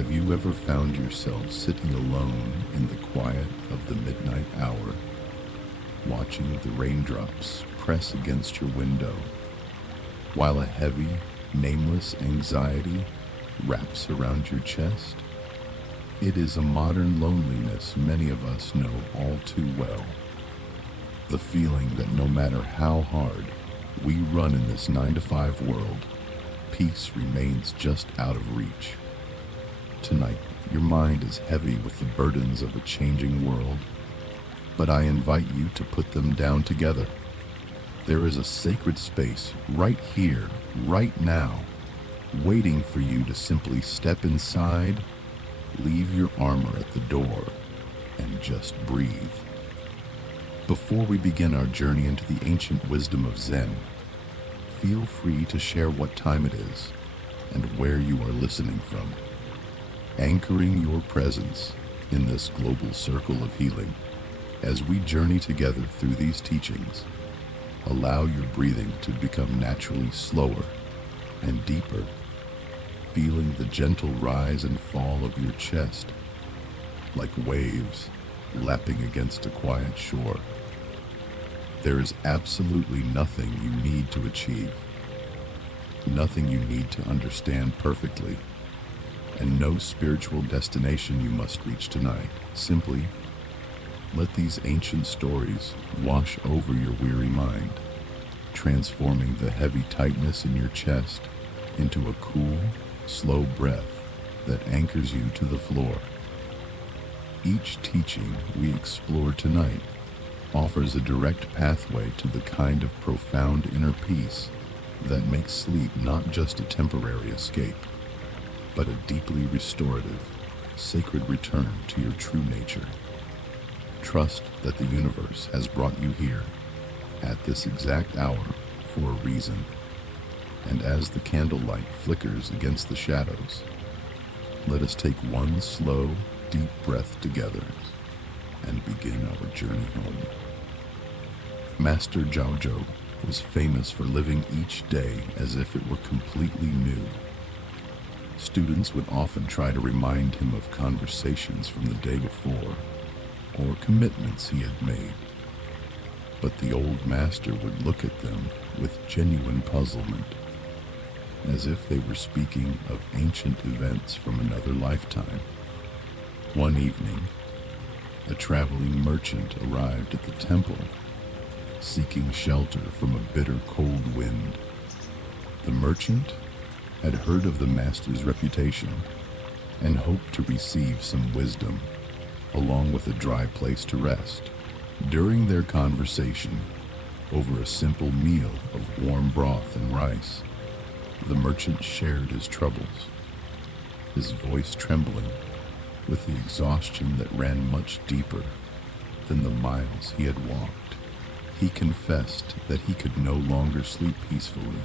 Have you ever found yourself sitting alone in the quiet of the midnight hour, watching the raindrops press against your window, while a heavy, nameless anxiety wraps around your chest? It is a modern loneliness many of us know all too well. The feeling that no matter how hard we run in this 9-to-5 world, peace remains just out of reach. Tonight, your mind is heavy with the burdens of a changing world, but I invite you to put them down together. There is a sacred space right here, right now, waiting for you to simply step inside, leave your armor at the door, and just breathe. Before we begin our journey into the ancient wisdom of Zen, feel free to share what time it is and where you are listening from. Anchoring your presence in this global circle of healing as we journey together through these teachings. Allow your breathing to become naturally slower and deeper, feeling the gentle rise and fall of your chest like waves lapping against a quiet shore. There is absolutely nothing you need to achieve, nothing you need to understand perfectly, and no spiritual destination you must reach tonight. Simply let these ancient stories wash over your weary mind, transforming the heavy tightness in your chest into a cool, slow breath that anchors you to the floor. Each teaching we explore tonight offers a direct pathway to the kind of profound inner peace that makes sleep not just a temporary escape, but a deeply restorative, sacred return to your true nature. Trust that the universe has brought you here at this exact hour for a reason. And as the candlelight flickers against the shadows, let us take one slow, deep breath together and begin our journey home. Master Zhao was famous for living each day as if it were completely new. Students would often try to remind him of conversations from the day before or commitments he had made. But the old master would look at them with genuine puzzlement, as if they were speaking of ancient events from another lifetime. One evening, a traveling merchant arrived at the temple, seeking shelter from a bitter cold wind. The merchant had heard of the master's reputation and hoped to receive some wisdom, along with a dry place to rest. During their conversation, over a simple meal of warm broth and rice, the merchant shared his troubles, his voice trembling with the exhaustion that ran much deeper than the miles he had walked. He confessed that he could no longer sleep peacefully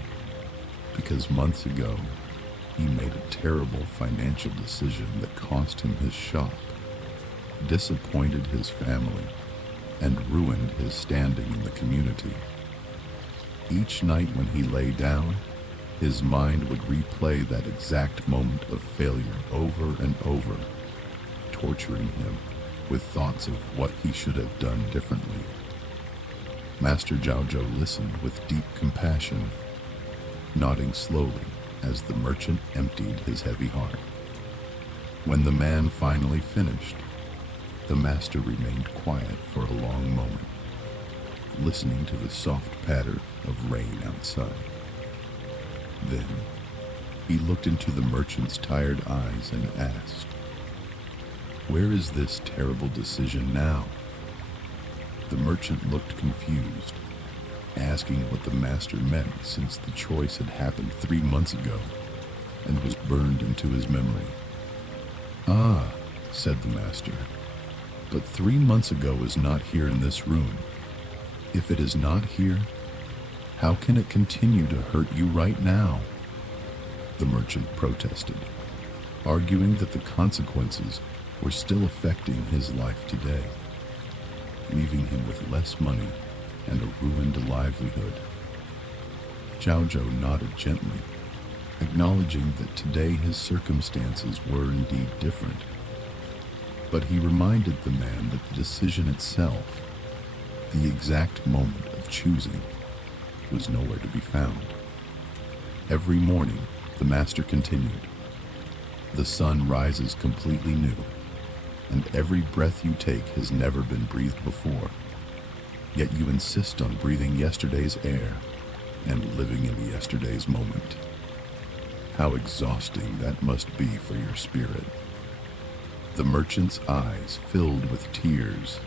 because months ago he made a terrible financial decision that cost him his shop, disappointed his family, and ruined his standing in the community. Each night when he lay down, his mind would replay that exact moment of failure over and over, torturing him with thoughts of what he should have done differently. Master Zhao listened with deep compassion, nodding slowly as the merchant emptied his heavy heart. When the man finally finished, the master remained quiet for a long moment, listening to the soft patter of rain outside. Then, he looked into the merchant's tired eyes and asked, "Where is this terrible decision now?" The merchant looked confused, asking what the master meant since the choice had happened 3 months ago and was burned into his memory. "Ah," said the master, "but 3 months ago is not here in this room. If it is not here, how can it continue to hurt you right now?" The merchant protested, arguing that the consequences were still affecting his life today, leaving him with less money and a ruined livelihood. Zhao nodded gently, acknowledging that today his circumstances were indeed different. But he reminded the man that the decision itself, the exact moment of choosing, was nowhere to be found. Every morning, the master continued, "The sun rises completely new, and every breath you take has never been breathed before. Yet you insist on breathing yesterday's air and living in yesterday's moment. How exhausting that must be for your spirit." The merchant's eyes filled with tears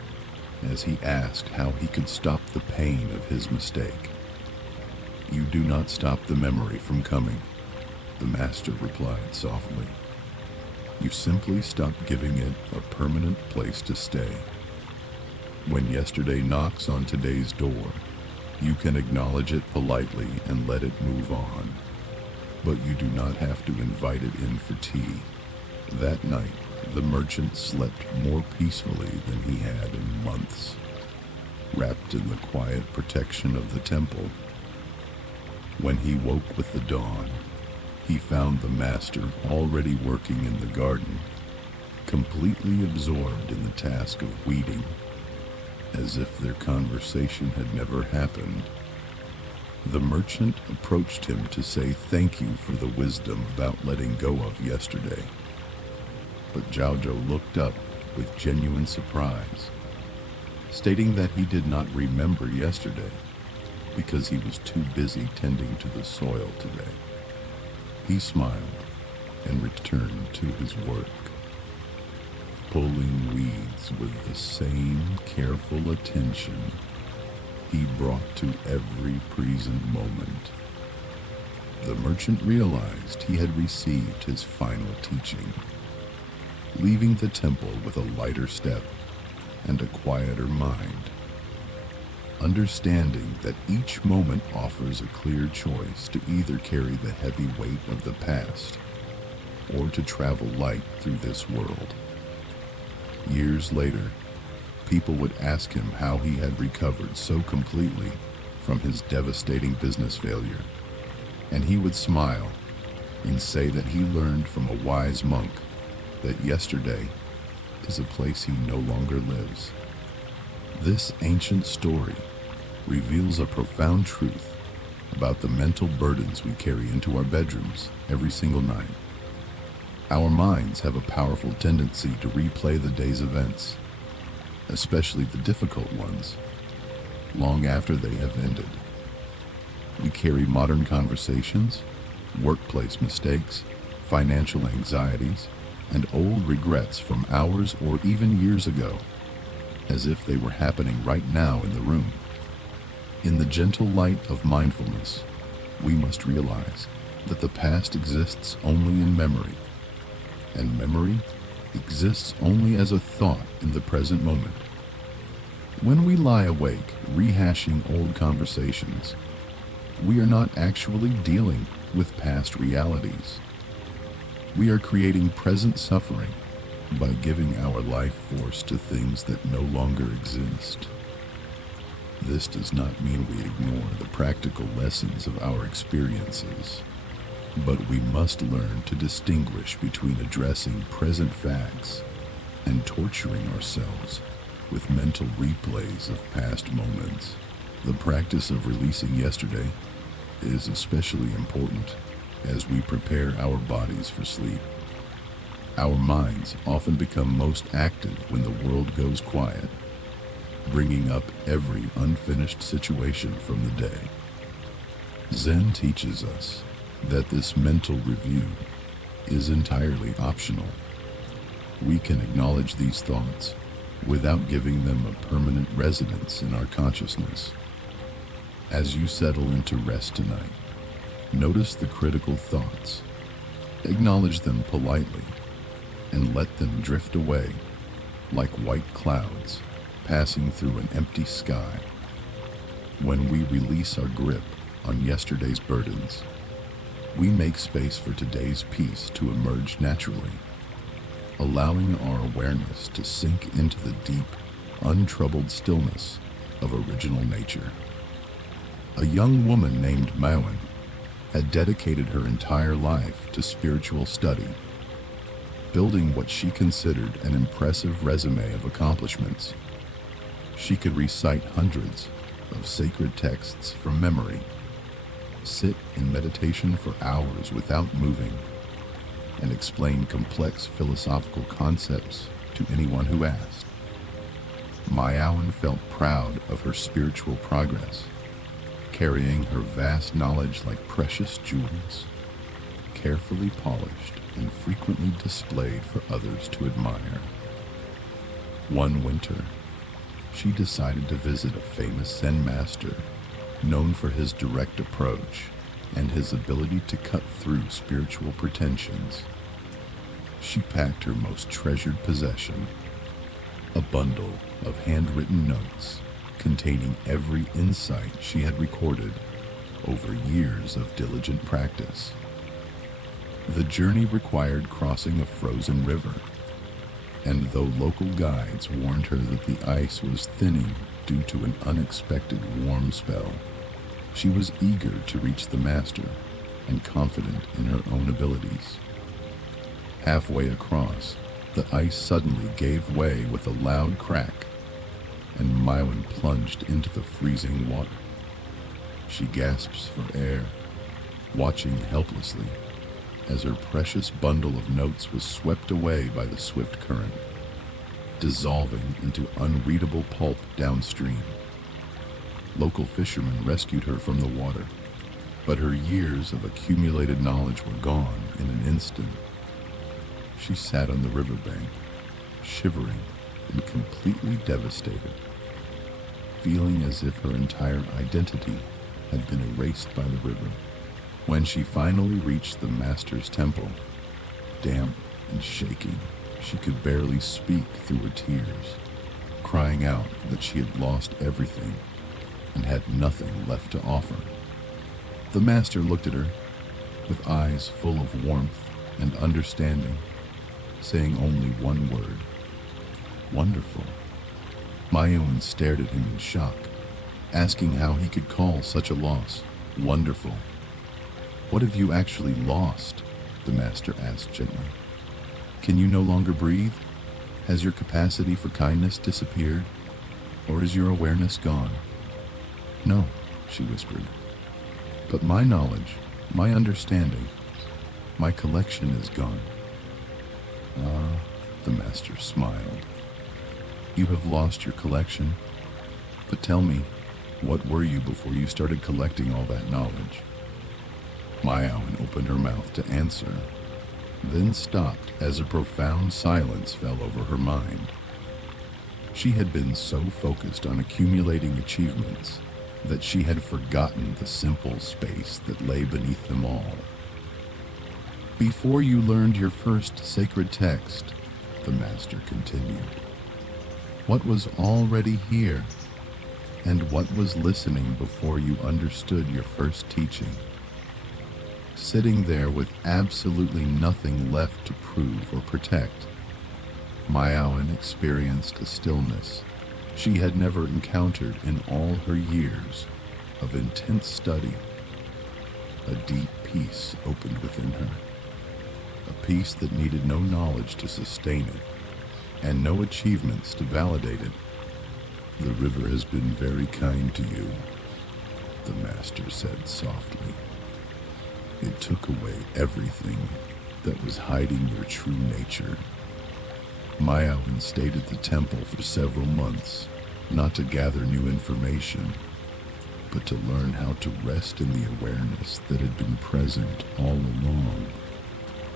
as he asked how he could stop the pain of his mistake. "You do not stop the memory from coming," the master replied softly. "You simply stop giving it a permanent place to stay. When yesterday knocks on today's door, you can acknowledge it politely and let it move on. But you do not have to invite it in for tea." That night, the merchant slept more peacefully than he had in months, wrapped in the quiet protection of the temple. When he woke with the dawn, he found the master already working in the garden, completely absorbed in the task of weeding, as if their conversation had never happened. The merchant approached him to say thank you for the wisdom about letting go of yesterday. But Zhaozhou looked up with genuine surprise, stating that he did not remember yesterday because he was too busy tending to the soil today. He smiled and returned to his work, pulling weeds with the same careful attention he brought to every present moment. The merchant realized he had received his final teaching, leaving the temple with a lighter step and a quieter mind, understanding that each moment offers a clear choice to either carry the heavy weight of the past or to travel light through this world. Years later, people would ask him how he had recovered so completely from his devastating business failure, and he would smile and say that he learned from a wise monk that yesterday is a place he no longer lives. This ancient story reveals a profound truth about the mental burdens we carry into our bedrooms every single night. Our minds have a powerful tendency to replay the day's events, especially the difficult ones, long after they have ended. We carry modern conversations, workplace mistakes, financial anxieties, and old regrets from hours or even years ago, as if they were happening right now in the room. In the gentle light of mindfulness, we must realize that the past exists only in memory, and memory exists only as a thought in the present moment. When we lie awake rehashing old conversations, we are not actually dealing with past realities. We are creating present suffering by giving our life force to things that no longer exist. This does not mean we ignore the practical lessons of our experiences, but we must learn to distinguish between addressing present facts and torturing ourselves with mental replays of past moments. The practice of releasing yesterday is especially important as we prepare our bodies for sleep. Our minds often become most active when the world goes quiet, bringing up every unfinished situation from the day. Zen teaches us that this mental review is entirely optional. We can acknowledge these thoughts without giving them a permanent residence in our consciousness. As you settle into rest tonight, notice the critical thoughts, acknowledge them politely, and let them drift away like white clouds passing through an empty sky. When we release our grip on yesterday's burdens, we make space for today's peace to emerge naturally, allowing our awareness to sink into the deep, untroubled stillness of original nature. A young woman named Mawen had dedicated her entire life to spiritual study, building what she considered an impressive resume of accomplishments. She could recite hundreds of sacred texts from memory, sit in meditation for hours without moving, and explain complex philosophical concepts to anyone who asked. Mayawan felt proud of her spiritual progress, carrying her vast knowledge like precious jewels, carefully polished and frequently displayed for others to admire. One winter, she decided to visit a famous Zen master known for his direct approach and his ability to cut through spiritual pretensions. She packed her most treasured possession, a bundle of handwritten notes containing every insight she had recorded over years of diligent practice. The journey required crossing a frozen river, and though local guides warned her that the ice was thinning due to an unexpected warm spell, she was eager to reach the master and confident in her own abilities. Halfway across, the ice suddenly gave way with a loud crack, and Mayawan plunged into the freezing water. She gasps for air, watching helplessly as her precious bundle of notes was swept away by the swift current, dissolving into unreadable pulp downstream. Local fishermen rescued her from the water, but her years of accumulated knowledge were gone in an instant. She sat on the riverbank, shivering and completely devastated, feeling as if her entire identity had been erased by the river. When she finally reached the master's temple, damp and shaking, she could barely speak through her tears, crying out that she had lost everything and had nothing left to offer. The master looked at her with eyes full of warmth and understanding, saying only one word: "Wonderful." Mayawan stared at him in shock, asking how he could call such a loss wonderful. "What have you actually lost?" the master asked gently. "Can you no longer breathe? Has your capacity for kindness disappeared? Or is your awareness gone?" "No," she whispered. "But my knowledge, my understanding, my collection is gone." "Ah," the master smiled. "You have lost your collection. But tell me, what were you before you started collecting all that knowledge?" Mayawan opened her mouth to answer, then stopped as a profound silence fell over her mind. She had been so focused on accumulating achievements that she had forgotten the simple space that lay beneath them all. "Before you learned your first sacred text," the master continued, "what was already here, and what was listening before you understood your first teaching? Sitting there with absolutely nothing left to prove or protect, Mayawan experienced a stillness she had never encountered in all her years of intense study. A deep peace opened within her, a peace that needed no knowledge to sustain it, and no achievements to validate it. "The river has been very kind to you," the master said softly. "It took away everything that was hiding your true nature." Mayawan stayed at the temple for several months, not to gather new information, but to learn how to rest in the awareness that had been present all along,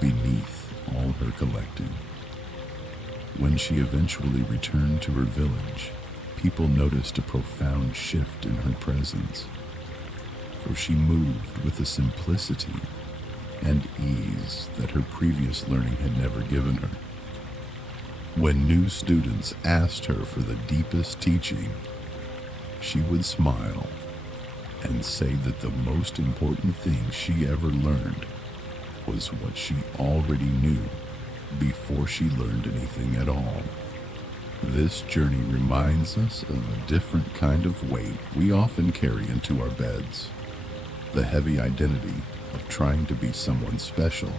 beneath all her collecting. When she eventually returned to her village, people noticed a profound shift in her presence, for she moved with a simplicity and ease that her previous learning had never given her. When new students asked her for the deepest teaching, she would smile and say that the most important thing she ever learned was what she already knew before she learned anything at all. This journey reminds us of a different kind of weight we often carry into our beds, the heavy identity of trying to be someone special,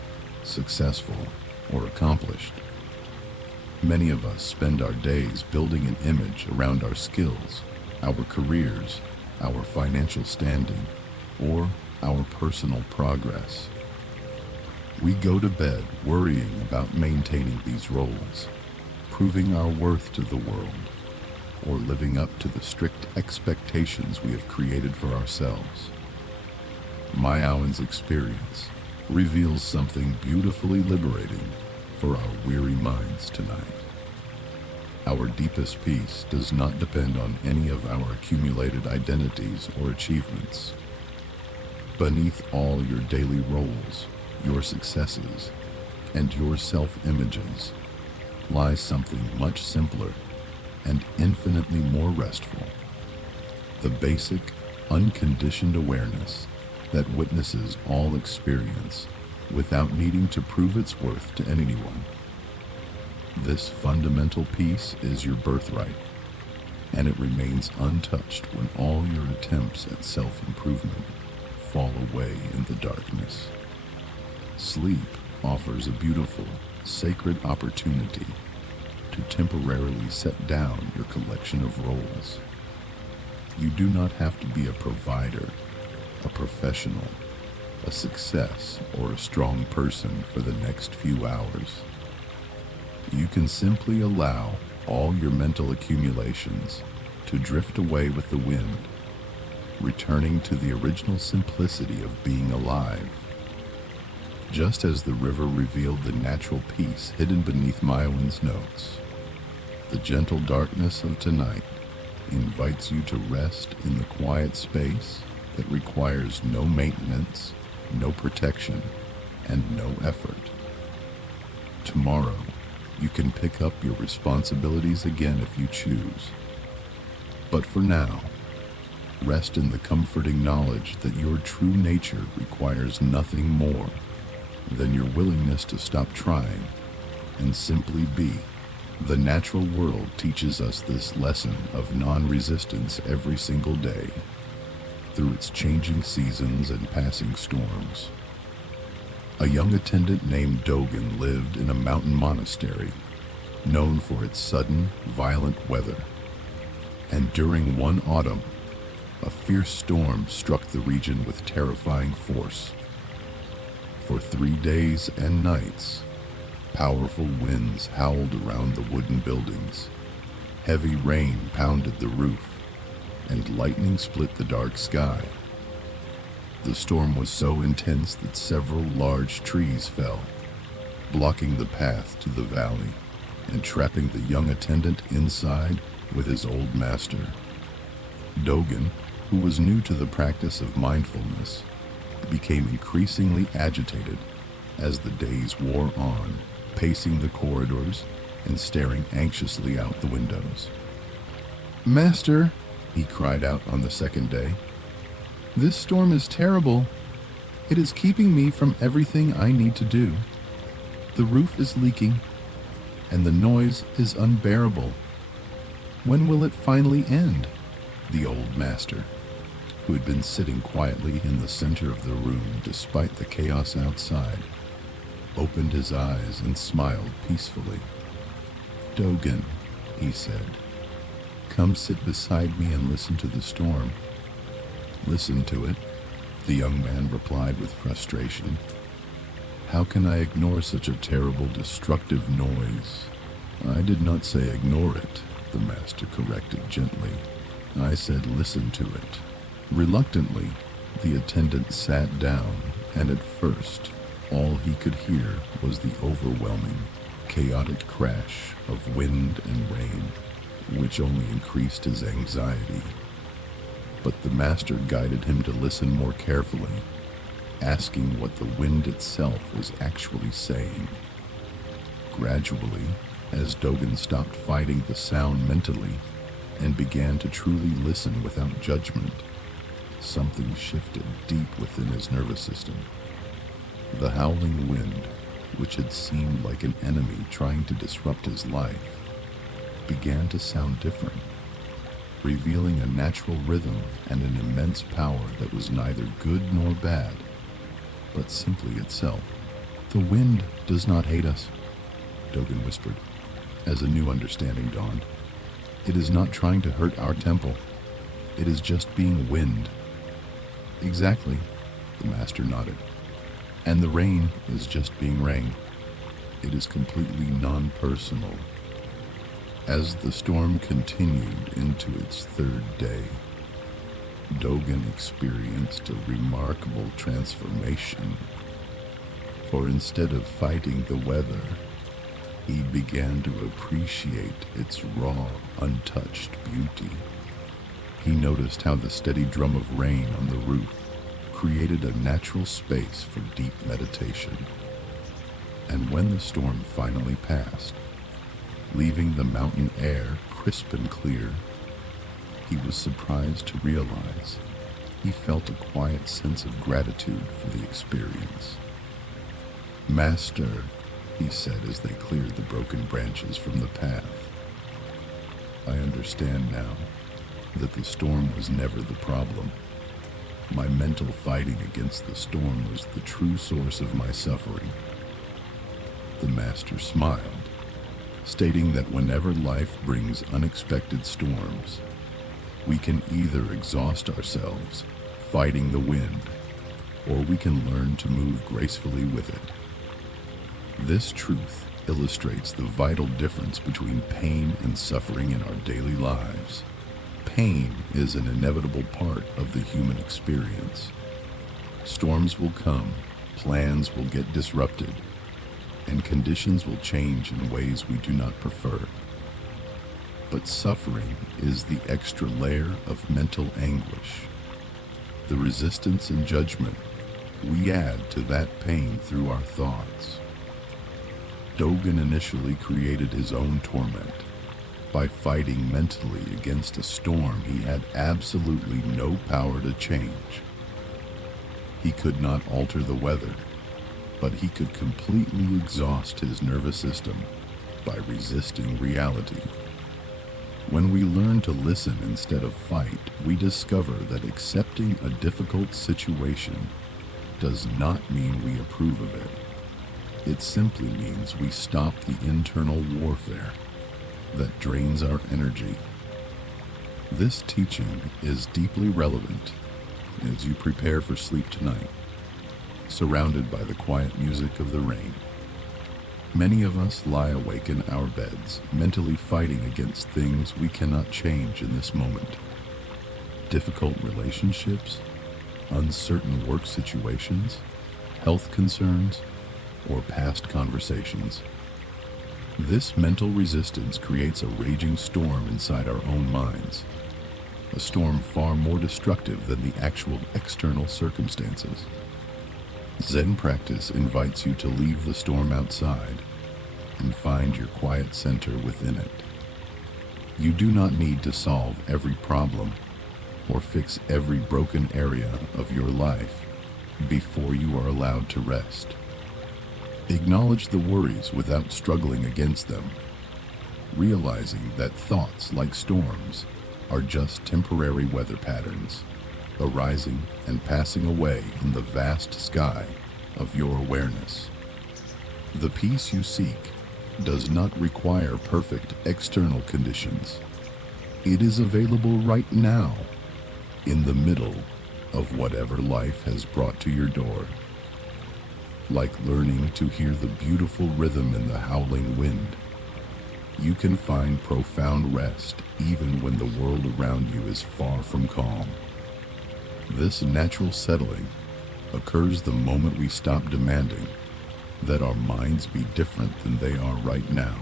successful, or accomplished. Many of us spend our days building an image around our skills, our careers, our financial standing, or our personal progress. We go to bed worrying about maintaining these roles, proving our worth to the world, or living up to the strict expectations we have created for ourselves. Mayawan's experience reveals something beautifully liberating for our weary minds tonight. Our deepest peace does not depend on any of our accumulated identities or achievements. Beneath all your daily roles, your successes, and your self-images lies something much simpler and infinitely more restful. The basic, unconditioned awareness that witnesses all experience without needing to prove its worth to anyone. This fundamental peace is your birthright, and it remains untouched when all your attempts at self-improvement fall away in the darkness. Sleep offers a beautiful, sacred opportunity to temporarily set down your collection of roles. You do not have to be a provider, a professional, a success, or a strong person for the next few hours. You can simply allow all your mental accumulations to drift away with the wind, returning to the original simplicity of being alive. Just as the river revealed the natural peace hidden beneath Mayawan's notes, the gentle darkness of tonight invites you to rest in the quiet space that requires no maintenance, no protection, and no effort. Tomorrow, you can pick up your responsibilities again if you choose. But for now, rest in the comforting knowledge that your true nature requires nothing more than your willingness to stop trying and simply be. The natural world teaches us this lesson of non-resistance every single day, through its changing seasons and passing storms. A young attendant named Dogen lived in a mountain monastery, known for its sudden, violent weather. And during one autumn, a fierce storm struck the region with terrifying force. For 3 days and nights, powerful winds howled around the wooden buildings. Heavy rain pounded the roof, and lightning split the dark sky. The storm was so intense that several large trees fell, blocking the path to the valley and trapping the young attendant inside with his old master. Dogen, who was new to the practice of mindfulness, became increasingly agitated as the days wore on, pacing the corridors and staring anxiously out the windows. "Master," he cried out on the second day, "this storm is terrible. It is keeping me from everything I need to do. The roof is leaking, and the noise is unbearable. When will it finally end?" The old master, who had been sitting quietly in the center of the room despite the chaos outside, opened his eyes and smiled peacefully. "Dogen," he said, "come sit beside me and listen to the storm." "Listen to it," the young man replied with frustration. "How can I ignore such a terrible, destructive noise?" "I did not say ignore it," the master corrected gently. "I said listen to it." Reluctantly, the attendant sat down, and at first, all he could hear was the overwhelming, chaotic crash of wind and rain, which only increased his anxiety. But the master guided him to listen more carefully, asking what the wind itself was actually saying. Gradually, as Dogen stopped fighting the sound mentally and began to truly listen without judgment, something shifted deep within his nervous system. The howling wind, which had seemed like an enemy trying to disrupt his life, began to sound different, revealing a natural rhythm and an immense power that was neither good nor bad, but simply itself. "The wind does not hate us," Dogen whispered, as a new understanding dawned. "It is not trying to hurt our temple. It is just being wind." "Exactly," the master nodded. "And the rain is just being rain. It is completely non-personal." As the storm continued into its third day, Dogen experienced a remarkable transformation. For instead of fighting the weather, he began to appreciate its raw, untouched beauty. He noticed how the steady drum of rain on the roof created a natural space for deep meditation. And when the storm finally passed, leaving the mountain air crisp and clear, he was surprised to realize he felt a quiet sense of gratitude for the experience. "Master," he said as they cleared the broken branches from the path, "I understand now that the storm was never the problem. My mental fighting against the storm was the true source of my suffering." The master smiled, stating that whenever life brings unexpected storms, we can either exhaust ourselves fighting the wind, or we can learn to move gracefully with it. This truth illustrates the vital difference between pain and suffering in our daily lives. Pain is an inevitable part of the human experience. Storms will come, plans will get disrupted, and conditions will change in ways we do not prefer. But suffering is the extra layer of mental anguish, the resistance and judgment we add to that pain through our thoughts. Dogen initially created his own torment by fighting mentally against a storm he had absolutely no power to change. He could not alter the weather, but he could completely exhaust his nervous system by resisting reality. When we learn to listen instead of fight, we discover that accepting a difficult situation does not mean we approve of it. It simply means we stop the internal warfare that drains our energy. This teaching is deeply relevant as you prepare for sleep tonight, surrounded by the quiet music of the rain. Many of us lie awake in our beds, mentally fighting against things we cannot change in this moment. Difficult relationships, uncertain work situations, health concerns, or past conversations. This mental resistance creates a raging storm inside our own minds, a storm far more destructive than the actual external circumstances. Zen practice invites you to leave the storm outside and find your quiet center within it. You do not need to solve every problem or fix every broken area of your life before you are allowed to rest. Acknowledge the worries without struggling against them, realizing that thoughts, like storms, are just temporary weather patterns, arising and passing away in the vast sky of your awareness. The peace you seek does not require perfect external conditions. It is available right now, in the middle of whatever life has brought to your door. Like learning to hear the beautiful rhythm in the howling wind, you can find profound rest even when the world around you is far from calm. This natural settling occurs the moment we stop demanding that our minds be different than they are right now.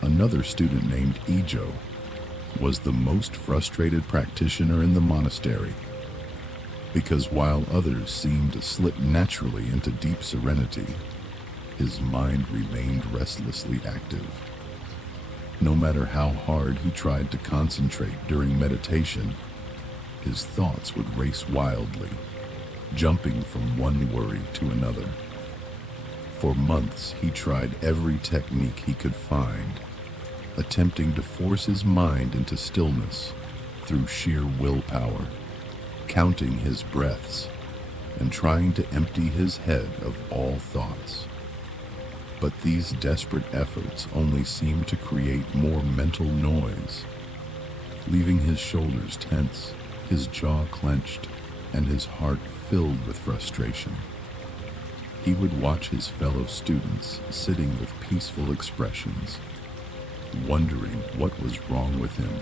Another student named Ijo was the most frustrated practitioner in the monastery, because while others seemed to slip naturally into deep serenity, his mind remained restlessly active. No matter how hard he tried to concentrate during meditation, his thoughts would race wildly, jumping from one worry to another. For months, he tried every technique he could find, attempting to force his mind into stillness through sheer willpower, counting his breaths, and trying to empty his head of all thoughts. But these desperate efforts only seemed to create more mental noise, leaving his shoulders tense, his jaw clenched, and his heart filled with frustration. He would watch his fellow students sitting with peaceful expressions, wondering what was wrong with him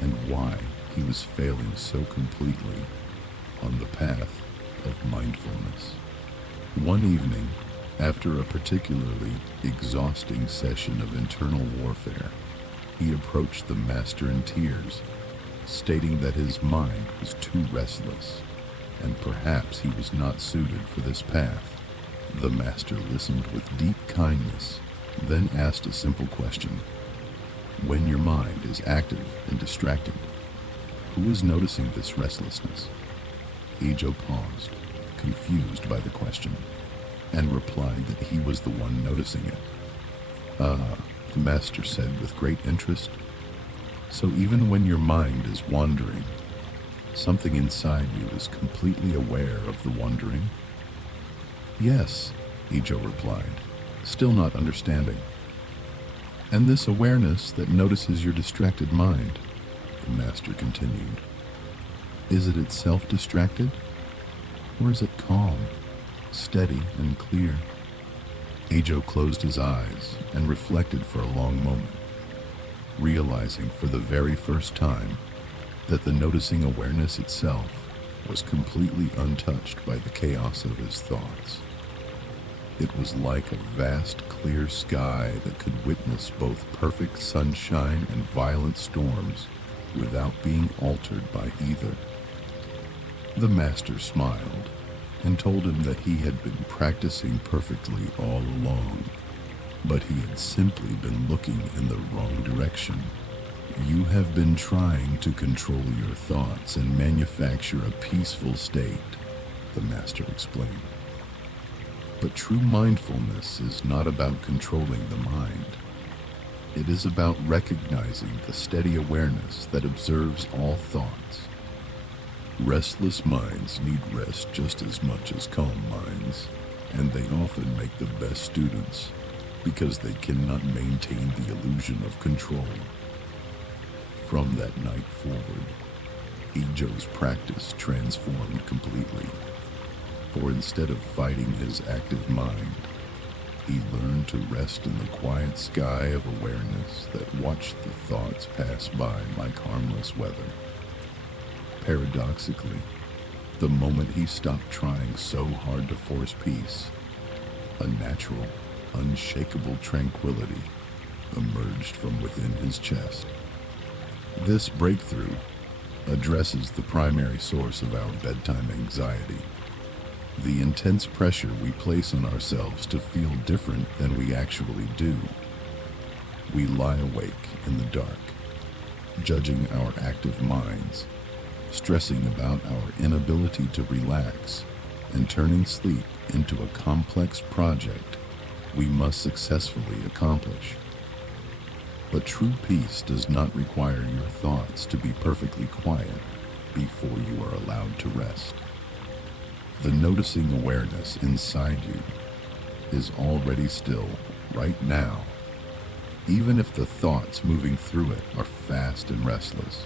and why he was failing so completely on the path of mindfulness. One evening, after a particularly exhausting session of internal warfare, he approached the master in tears, stating that his mind was too restless and perhaps he was not suited for this path. The master listened with deep kindness, then asked a simple question. When your mind is active and distracted, who is noticing this restlessness? Ijo paused, confused by the question, and replied that he was the one noticing it. Ah, the master said with great interest. So even when your mind is wandering, something inside you is completely aware of the wandering? Yes, Ijo replied, still not understanding. And this awareness that notices your distracted mind, the master continued, is it itself distracted? Or is it calm, steady, and clear? Ijo closed his eyes and reflected for a long moment, realizing for the very first time that the noticing awareness itself was completely untouched by the chaos of his thoughts. It was like a vast, clear sky that could witness both perfect sunshine and violent storms without being altered by either. The master smiled and told him that he had been practicing perfectly all along, but he had simply been looking in the wrong direction. You have been trying to control your thoughts and manufacture a peaceful state, the master explained. But true mindfulness is not about controlling the mind. It is about recognizing the steady awareness that observes all thoughts. Restless minds need rest just as much as calm minds, and they often make the best students because they cannot maintain the illusion of control. From that night forward, Ijo's practice transformed completely. For instead of fighting his active mind, he learned to rest in the quiet sky of awareness that watched the thoughts pass by like harmless weather. Paradoxically, the moment he stopped trying so hard to force peace, a natural, unshakable tranquility emerged from within his chest. This breakthrough addresses the primary source of our bedtime anxiety, the intense pressure we place on ourselves to feel different than we actually do. We lie awake in the dark, judging our active minds, stressing about our inability to relax, and turning sleep into a complex project we must successfully accomplish. But true peace does not require your thoughts to be perfectly quiet before you are allowed to rest. The noticing awareness inside you is already still right now, even if the thoughts moving through it are fast and restless.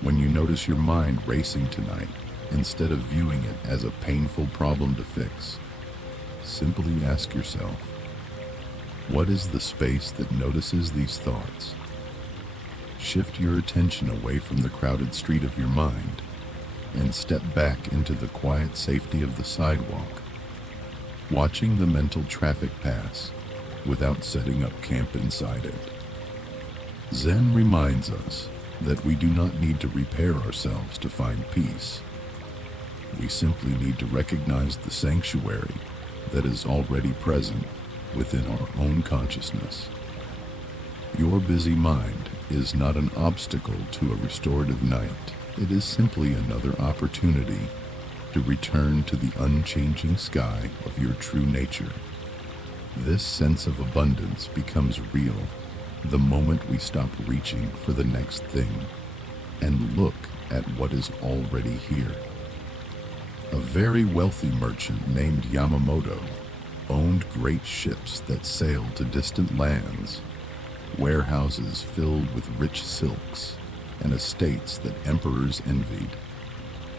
When you notice your mind racing tonight, instead of viewing it as a painful problem to fix, simply ask yourself, what is the space that notices these thoughts? Shift your attention away from the crowded street of your mind and step back into the quiet safety of the sidewalk, watching the mental traffic pass without setting up camp inside it. Zen reminds us that we do not need to repair ourselves to find peace. We simply need to recognize the sanctuary that is already present within our own consciousness. Your busy mind is not an obstacle to a restorative night. It is simply another opportunity to return to the unchanging sky of your true nature. This sense of abundance becomes real the moment we stop reaching for the next thing and look at what is already here. A very wealthy merchant named Yamamoto owned great ships that sailed to distant lands, warehouses filled with rich silks, and estates that emperors envied.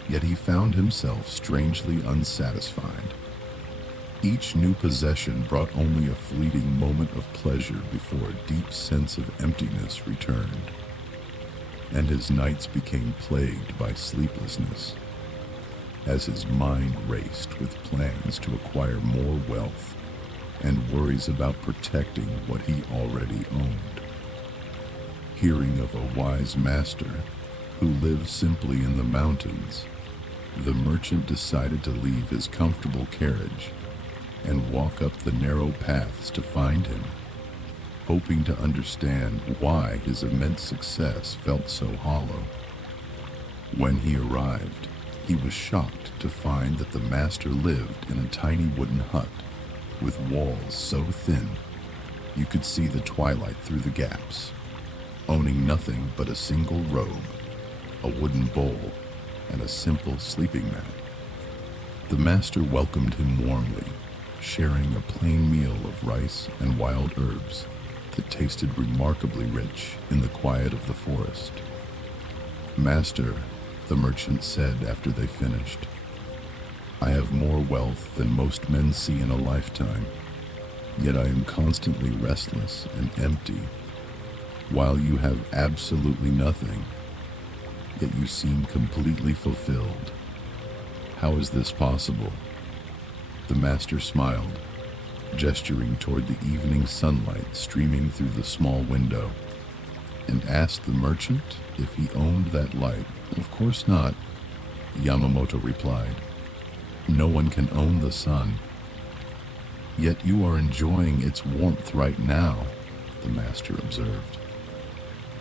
Yet he found himself strangely unsatisfied. Each new possession brought only a fleeting moment of pleasure before a deep sense of emptiness returned, and his nights became plagued by sleeplessness as his mind raced with plans to acquire more wealth and worries about protecting what he already owned. Hearing of a wise master who lived simply in the mountains, the merchant decided to leave his comfortable carriage and walk up the narrow paths to find him, hoping to understand why his immense success felt so hollow. When he arrived, he was shocked to find that the master lived in a tiny wooden hut with walls so thin you could see the twilight through the gaps, owning nothing but a single robe, a wooden bowl, and a simple sleeping mat. The master welcomed him warmly, sharing a plain meal of rice and wild herbs that tasted remarkably rich in the quiet of the forest. "Master," the merchant said after they finished, "I have more wealth than most men see in a lifetime, yet I am constantly restless and empty, while you have absolutely nothing, yet you seem completely fulfilled. How is this possible?" The master smiled, gesturing toward the evening sunlight streaming through the small window, and asked the merchant if he owned that light. "Of course not," Yamamoto replied. "No one can own the sun." "Yet you are enjoying its warmth right now," the master observed.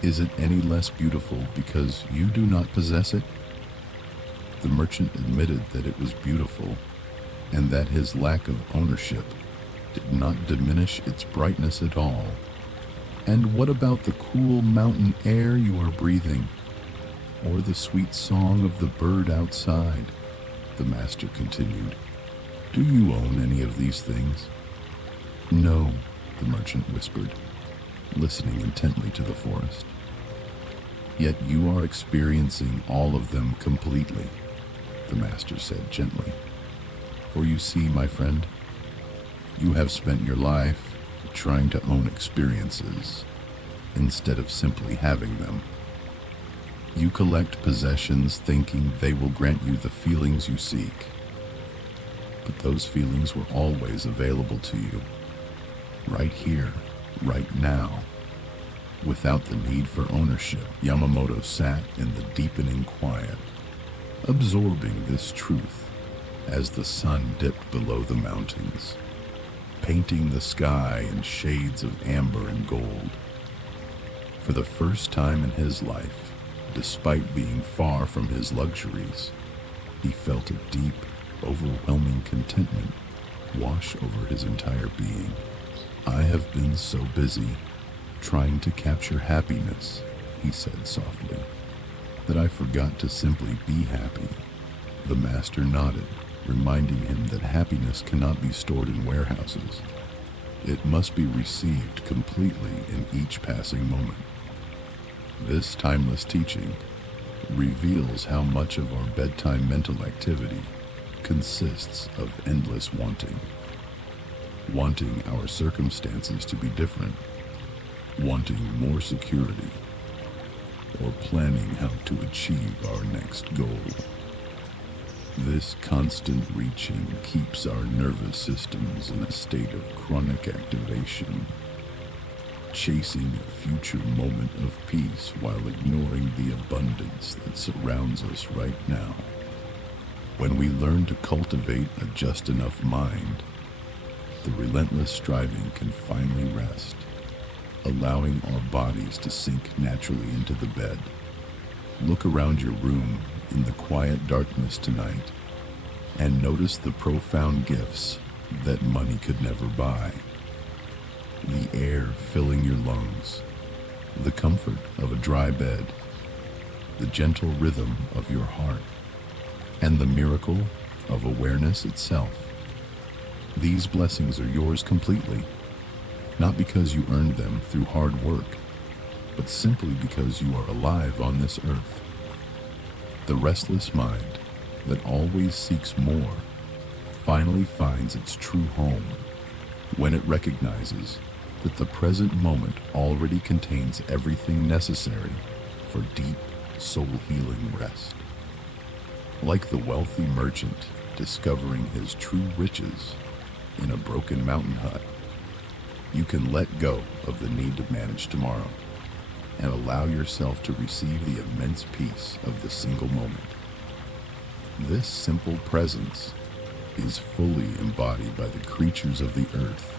"Is it any less beautiful because you do not possess it?" The merchant admitted that it was beautiful, and that his lack of ownership did not diminish its brightness at all. "And what about the cool mountain air you are breathing, or the sweet song of the bird outside?" the master continued. "Do you own any of these things?" "No," the merchant whispered, listening intently to the forest. "Yet you are experiencing all of them completely," the master said gently. "For you see, my friend, you have spent your life trying to own experiences instead of simply having them. You collect possessions thinking they will grant you the feelings you seek, but those feelings were always available to you, right here, right now, without the need for ownership." Yamamoto sat in the deepening quiet, absorbing this truth as the sun dipped below the mountains, painting the sky in shades of amber and gold. For the first time in his life, despite being far from his luxuries, he felt a deep, overwhelming contentment wash over his entire being. "I have been so busy trying to capture happiness," he said softly, "that I forgot to simply be happy." The master nodded, reminding him that happiness cannot be stored in warehouses. It must be received completely in each passing moment. This timeless teaching reveals how much of our bedtime mental activity consists of endless wanting. Wanting our circumstances to be different, wanting more security, or planning how to achieve our next goal. This constant reaching keeps our nervous systems in a state of chronic activation, chasing a future moment of peace while ignoring the abundance that surrounds us right now. When we learn to cultivate a just enough mind, the relentless striving can finally rest, allowing our bodies to sink naturally into the bed. Look around your room in the quiet darkness tonight and notice the profound gifts that money could never buy. The air filling your lungs, the comfort of a dry bed, the gentle rhythm of your heart, and the miracle of awareness itself. These blessings are yours completely, not because you earned them through hard work, but simply because you are alive on this earth. The restless mind that always seeks more finally finds its true home when it recognizes that the present moment already contains everything necessary for deep, soul-healing rest. Like the wealthy merchant discovering his true riches in a broken mountain hut, you can let go of the need to manage tomorrow and allow yourself to receive the immense peace of the single moment. This simple presence is fully embodied by the creatures of the earth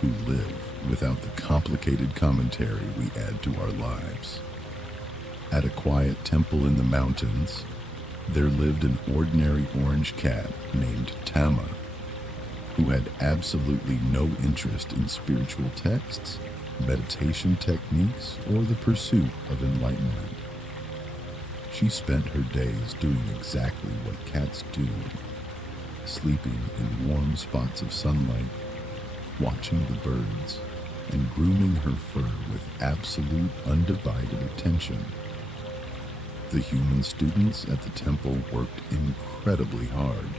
who live without the complicated commentary we add to our lives. At a quiet temple in the mountains, there lived an ordinary orange cat named Tama, who had absolutely no interest in spiritual texts, meditation techniques, or the pursuit of enlightenment. She spent her days doing exactly what cats do, sleeping in warm spots of sunlight, watching the birds, and grooming her fur with absolute undivided attention. The human students at the temple worked incredibly hard,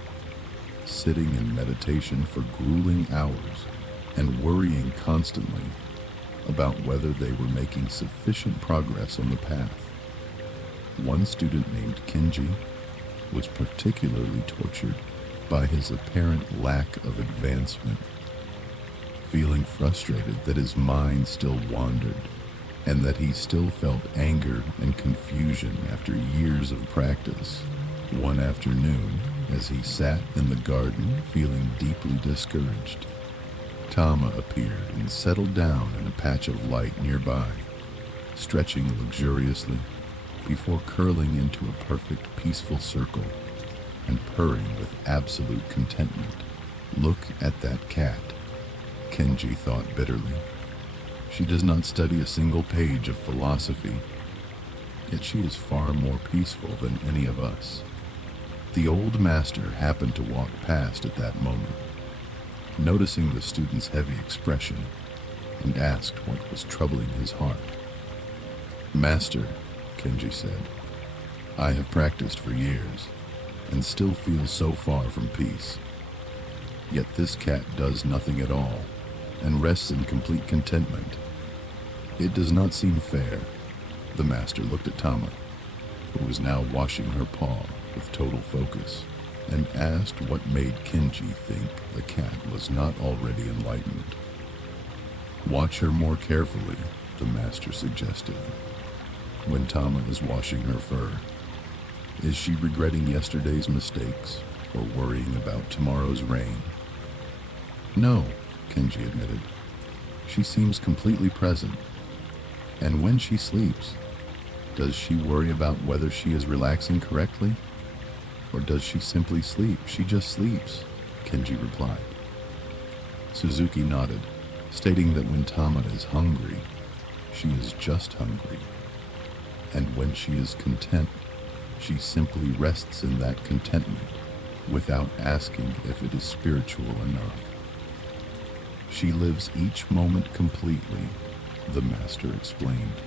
sitting in meditation for grueling hours and worrying constantly about whether they were making sufficient progress on the path. One student named Kenji was particularly tortured by his apparent lack of advancement, feeling frustrated that his mind still wandered and that he still felt anger and confusion after years of practice. One afternoon, as he sat in the garden feeling deeply discouraged, Tama appeared and settled down in a patch of light nearby, stretching luxuriously before curling into a perfect peaceful circle and purring with absolute contentment. "Look at that cat," Kenji thought bitterly. "She does not study a single page of philosophy, yet she is far more peaceful than any of us." The old master happened to walk past at that moment, noticing the student's heavy expression, and asked what was troubling his heart. "Master," Kenji said, "I have practiced for years and still feel so far from peace. Yet this cat does nothing at all and rests in complete contentment. It does not seem fair." The master looked at Tama, who was now washing her paw with total focus, and asked what made Kenji think the cat was not already enlightened. "Watch her more carefully," the master suggested. "When Tama is washing her fur, is she regretting yesterday's mistakes or worrying about tomorrow's rain?" "No," Kenji admitted. "She seems completely present. And when she sleeps, does she worry about whether she is relaxing correctly? Or does she simply sleep? She just sleeps," Kenji replied. Suzuki nodded, stating that when Tama is hungry, she is just hungry. And when she is content, she simply rests in that contentment without asking if it is spiritual enough. She lives each moment completely, the master explained,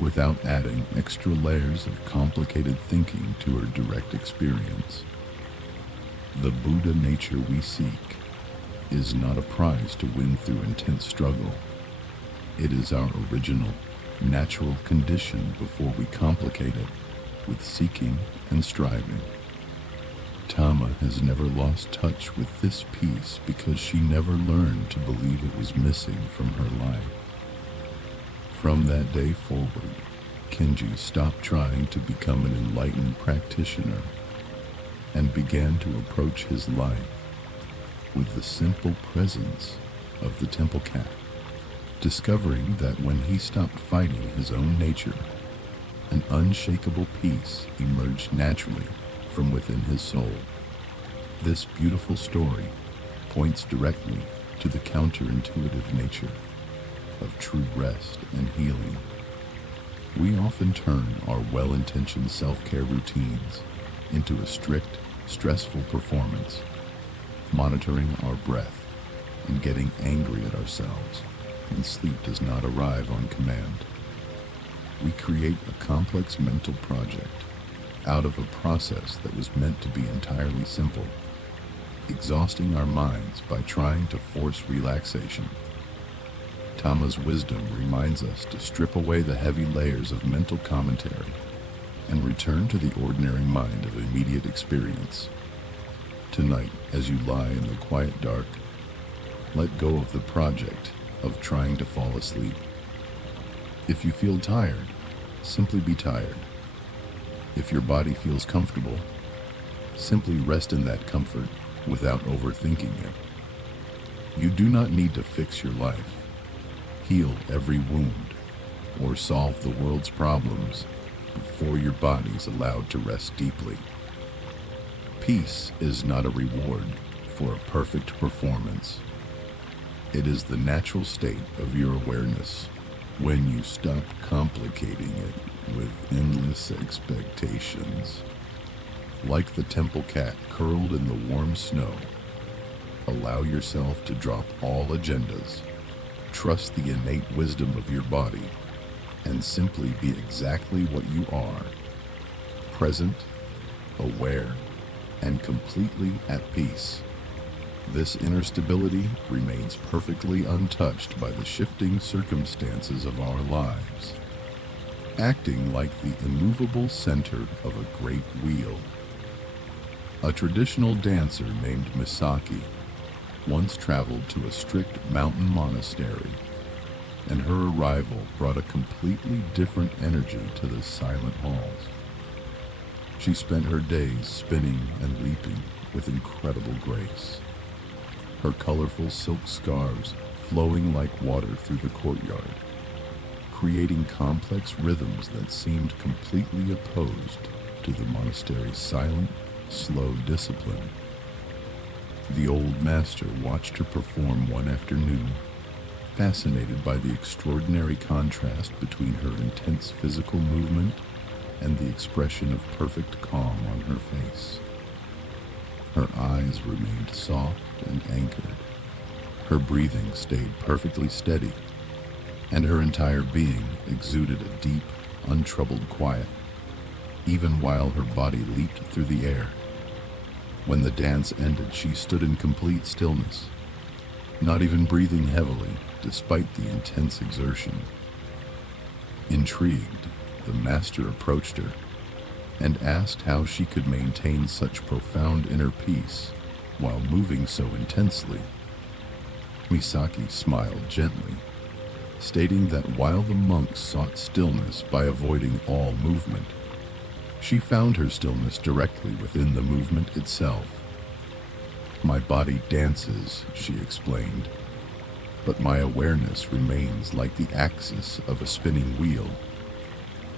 without adding extra layers of complicated thinking to her direct experience. The Buddha nature we seek is not a prize to win through intense struggle. It is our original, natural condition before we complicate it with seeking and striving. Tama has never lost touch with this peace because she never learned to believe it was missing from her life. From that day forward, Kenji stopped trying to become an enlightened practitioner and began to approach his life with the simple presence of the temple cat, discovering that when he stopped fighting his own nature, an unshakable peace emerged naturally from within his soul. This beautiful story points directly to the counterintuitive nature of true rest and healing. We often turn our well-intentioned self-care routines into a strict, stressful performance, monitoring our breath, and getting angry at ourselves when sleep does not arrive on command. We create a complex mental project out of a process that was meant to be entirely simple, exhausting our minds by trying to force relaxation. Tama's wisdom reminds us to strip away the heavy layers of mental commentary and return to the ordinary mind of immediate experience. Tonight, as you lie in the quiet dark, let go of the project of trying to fall asleep. If you feel tired, simply be tired. If your body feels comfortable, simply rest in that comfort without overthinking it. You do not need to fix your life, heal every wound, or solve the world's problems before your body is allowed to rest deeply. Peace is not a reward for a perfect performance. It is the natural state of your awareness when you stop complicating it with endless expectations. Like the temple cat curled in the warm snow, allow yourself to drop all agendas, trust the innate wisdom of your body, and simply be exactly what you are, present, aware, and completely at peace. This inner stability remains perfectly untouched by the shifting circumstances of our lives, acting like the immovable center of a great wheel. A traditional dancer named Misaki once traveled to a strict mountain monastery, and her arrival brought a completely different energy to the silent halls. She spent her days spinning and leaping with incredible grace, her colorful silk scarves flowing like water through the courtyard, creating complex rhythms that seemed completely opposed to the monastery's silent, slow discipline. The old master watched her perform one afternoon, fascinated by the extraordinary contrast between her intense physical movement and the expression of perfect calm on her face. Her eyes remained soft and anchored. Her breathing stayed perfectly steady, and her entire being exuded a deep, untroubled quiet, even while her body leaped through the air. When the dance ended, she stood in complete stillness, not even breathing heavily despite the intense exertion. Intrigued, the master approached her and asked how she could maintain such profound inner peace while moving so intensely. Misaki smiled gently, stating that while the monks sought stillness by avoiding all movement, she found her stillness directly within the movement itself. My body dances, she explained, but my awareness remains like the axis of a spinning wheel.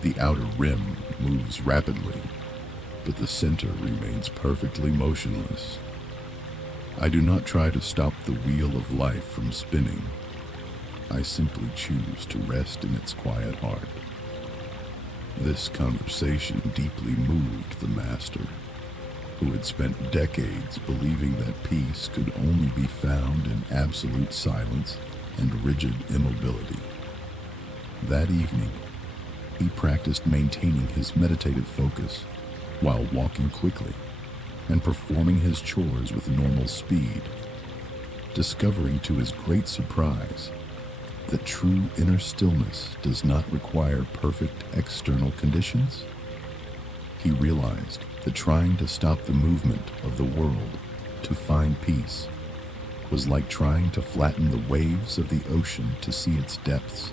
The outer rim moves rapidly, but the center remains perfectly motionless. I do not try to stop the wheel of life from spinning. I simply choose to rest in its quiet heart. This conversation deeply moved the master, who had spent decades believing that peace could only be found in absolute silence and rigid immobility. That evening, he practiced maintaining his meditative focus while walking quickly and performing his chores with normal speed, discovering to his great surprise that true inner stillness does not require perfect external conditions. He realized that trying to stop the movement of the world to find peace was like trying to flatten the waves of the ocean to see its depths.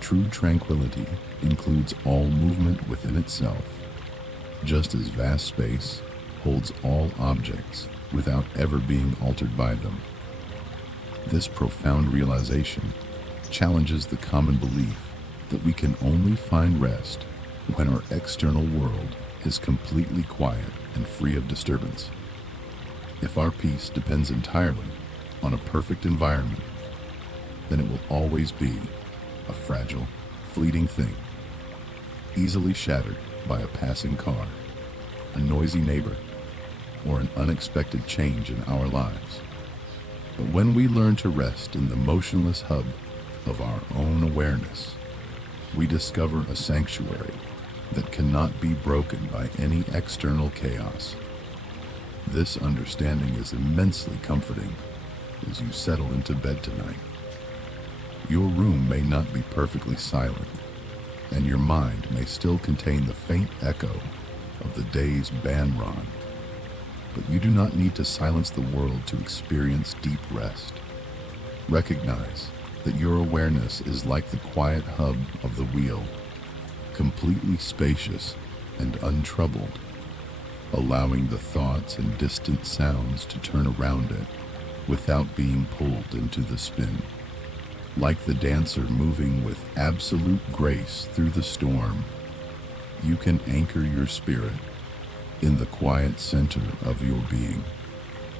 True tranquility includes all movement within itself, just as vast space holds all objects without ever being altered by them. This profound realization challenges the common belief that we can only find rest when our external world is completely quiet and free of disturbance. If our peace depends entirely on a perfect environment, then it will always be a fragile, fleeting thing, easily shattered by a passing car, a noisy neighbor, or an unexpected change in our lives. But when we learn to rest in the motionless hub of our own awareness, we discover a sanctuary that cannot be broken by any external chaos. This understanding is immensely comforting as you settle into bed tonight. Your room may not be perfectly silent, and your mind may still contain the faint echo of the day's banran, but you do not need to silence the world to experience deep rest. Recognize that your awareness is like the quiet hub of the wheel, completely spacious and untroubled, allowing the thoughts and distant sounds to turn around it without being pulled into the spin. Like the dancer moving with absolute grace through the storm, you can anchor your spirit in the quiet center of your being,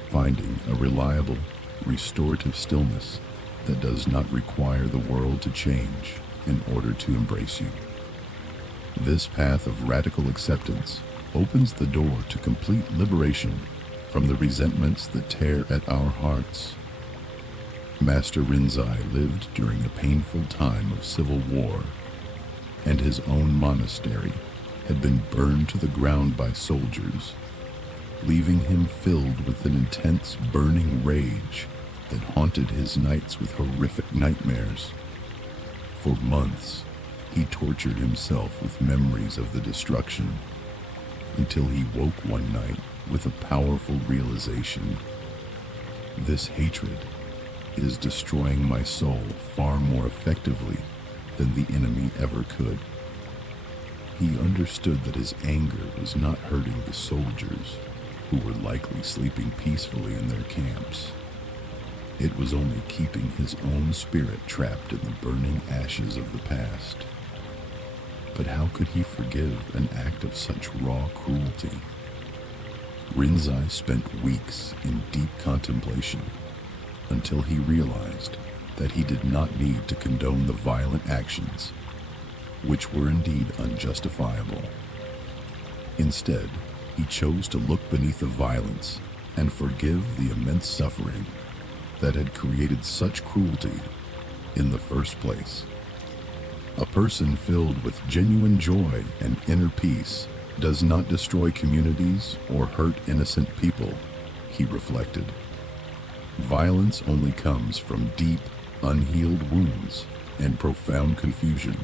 finding a reliable, restorative stillness that does not require the world to change in order to embrace you. This path of radical acceptance opens the door to complete liberation from the resentments that tear at our hearts. Master Rinzai lived during a painful time of civil war, and his own monastery had been burned to the ground by soldiers, leaving him filled with an intense burning rage that haunted his nights with horrific nightmares. For months, he tortured himself with memories of the destruction, until he woke one night with a powerful realization. This hatred is destroying my soul far more effectively than the enemy ever could. He understood that his anger was not hurting the soldiers, who were likely sleeping peacefully in their camps. It was only keeping his own spirit trapped in the burning ashes of the past. But how could he forgive an act of such raw cruelty? Rinzai spent weeks in deep contemplation until he realized that he did not need to condone the violent actions, which were indeed unjustifiable. Instead, he chose to look beneath the violence and forgive the immense suffering that had created such cruelty in the first place. A person filled with genuine joy and inner peace does not destroy communities or hurt innocent people, he reflected. Violence only comes from deep, unhealed wounds and profound confusion.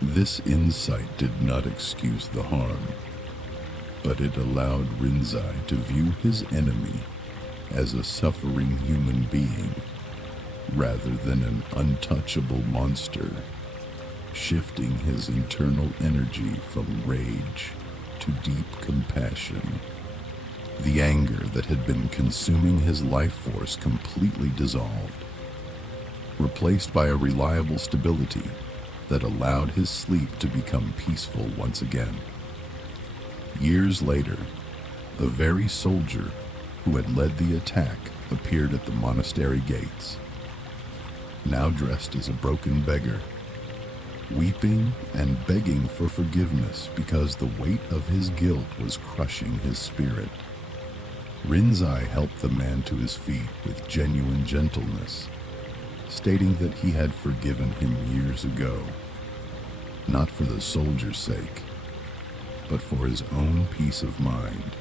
This insight did not excuse the harm, but it allowed Rinzai to view his enemy as a suffering human being rather than an untouchable monster, shifting his internal energy from rage to deep compassion. The anger that had been consuming his life force completely dissolved, replaced by a reliable stability that allowed his sleep to become peaceful once again. Years later, the very soldier who had led the attack appeared at the monastery gates, now dressed as a broken beggar, weeping and begging for forgiveness because the weight of his guilt was crushing his spirit. Rinzai helped the man to his feet with genuine gentleness, stating that he had forgiven him years ago, not for the soldier's sake, but for his own peace of mind.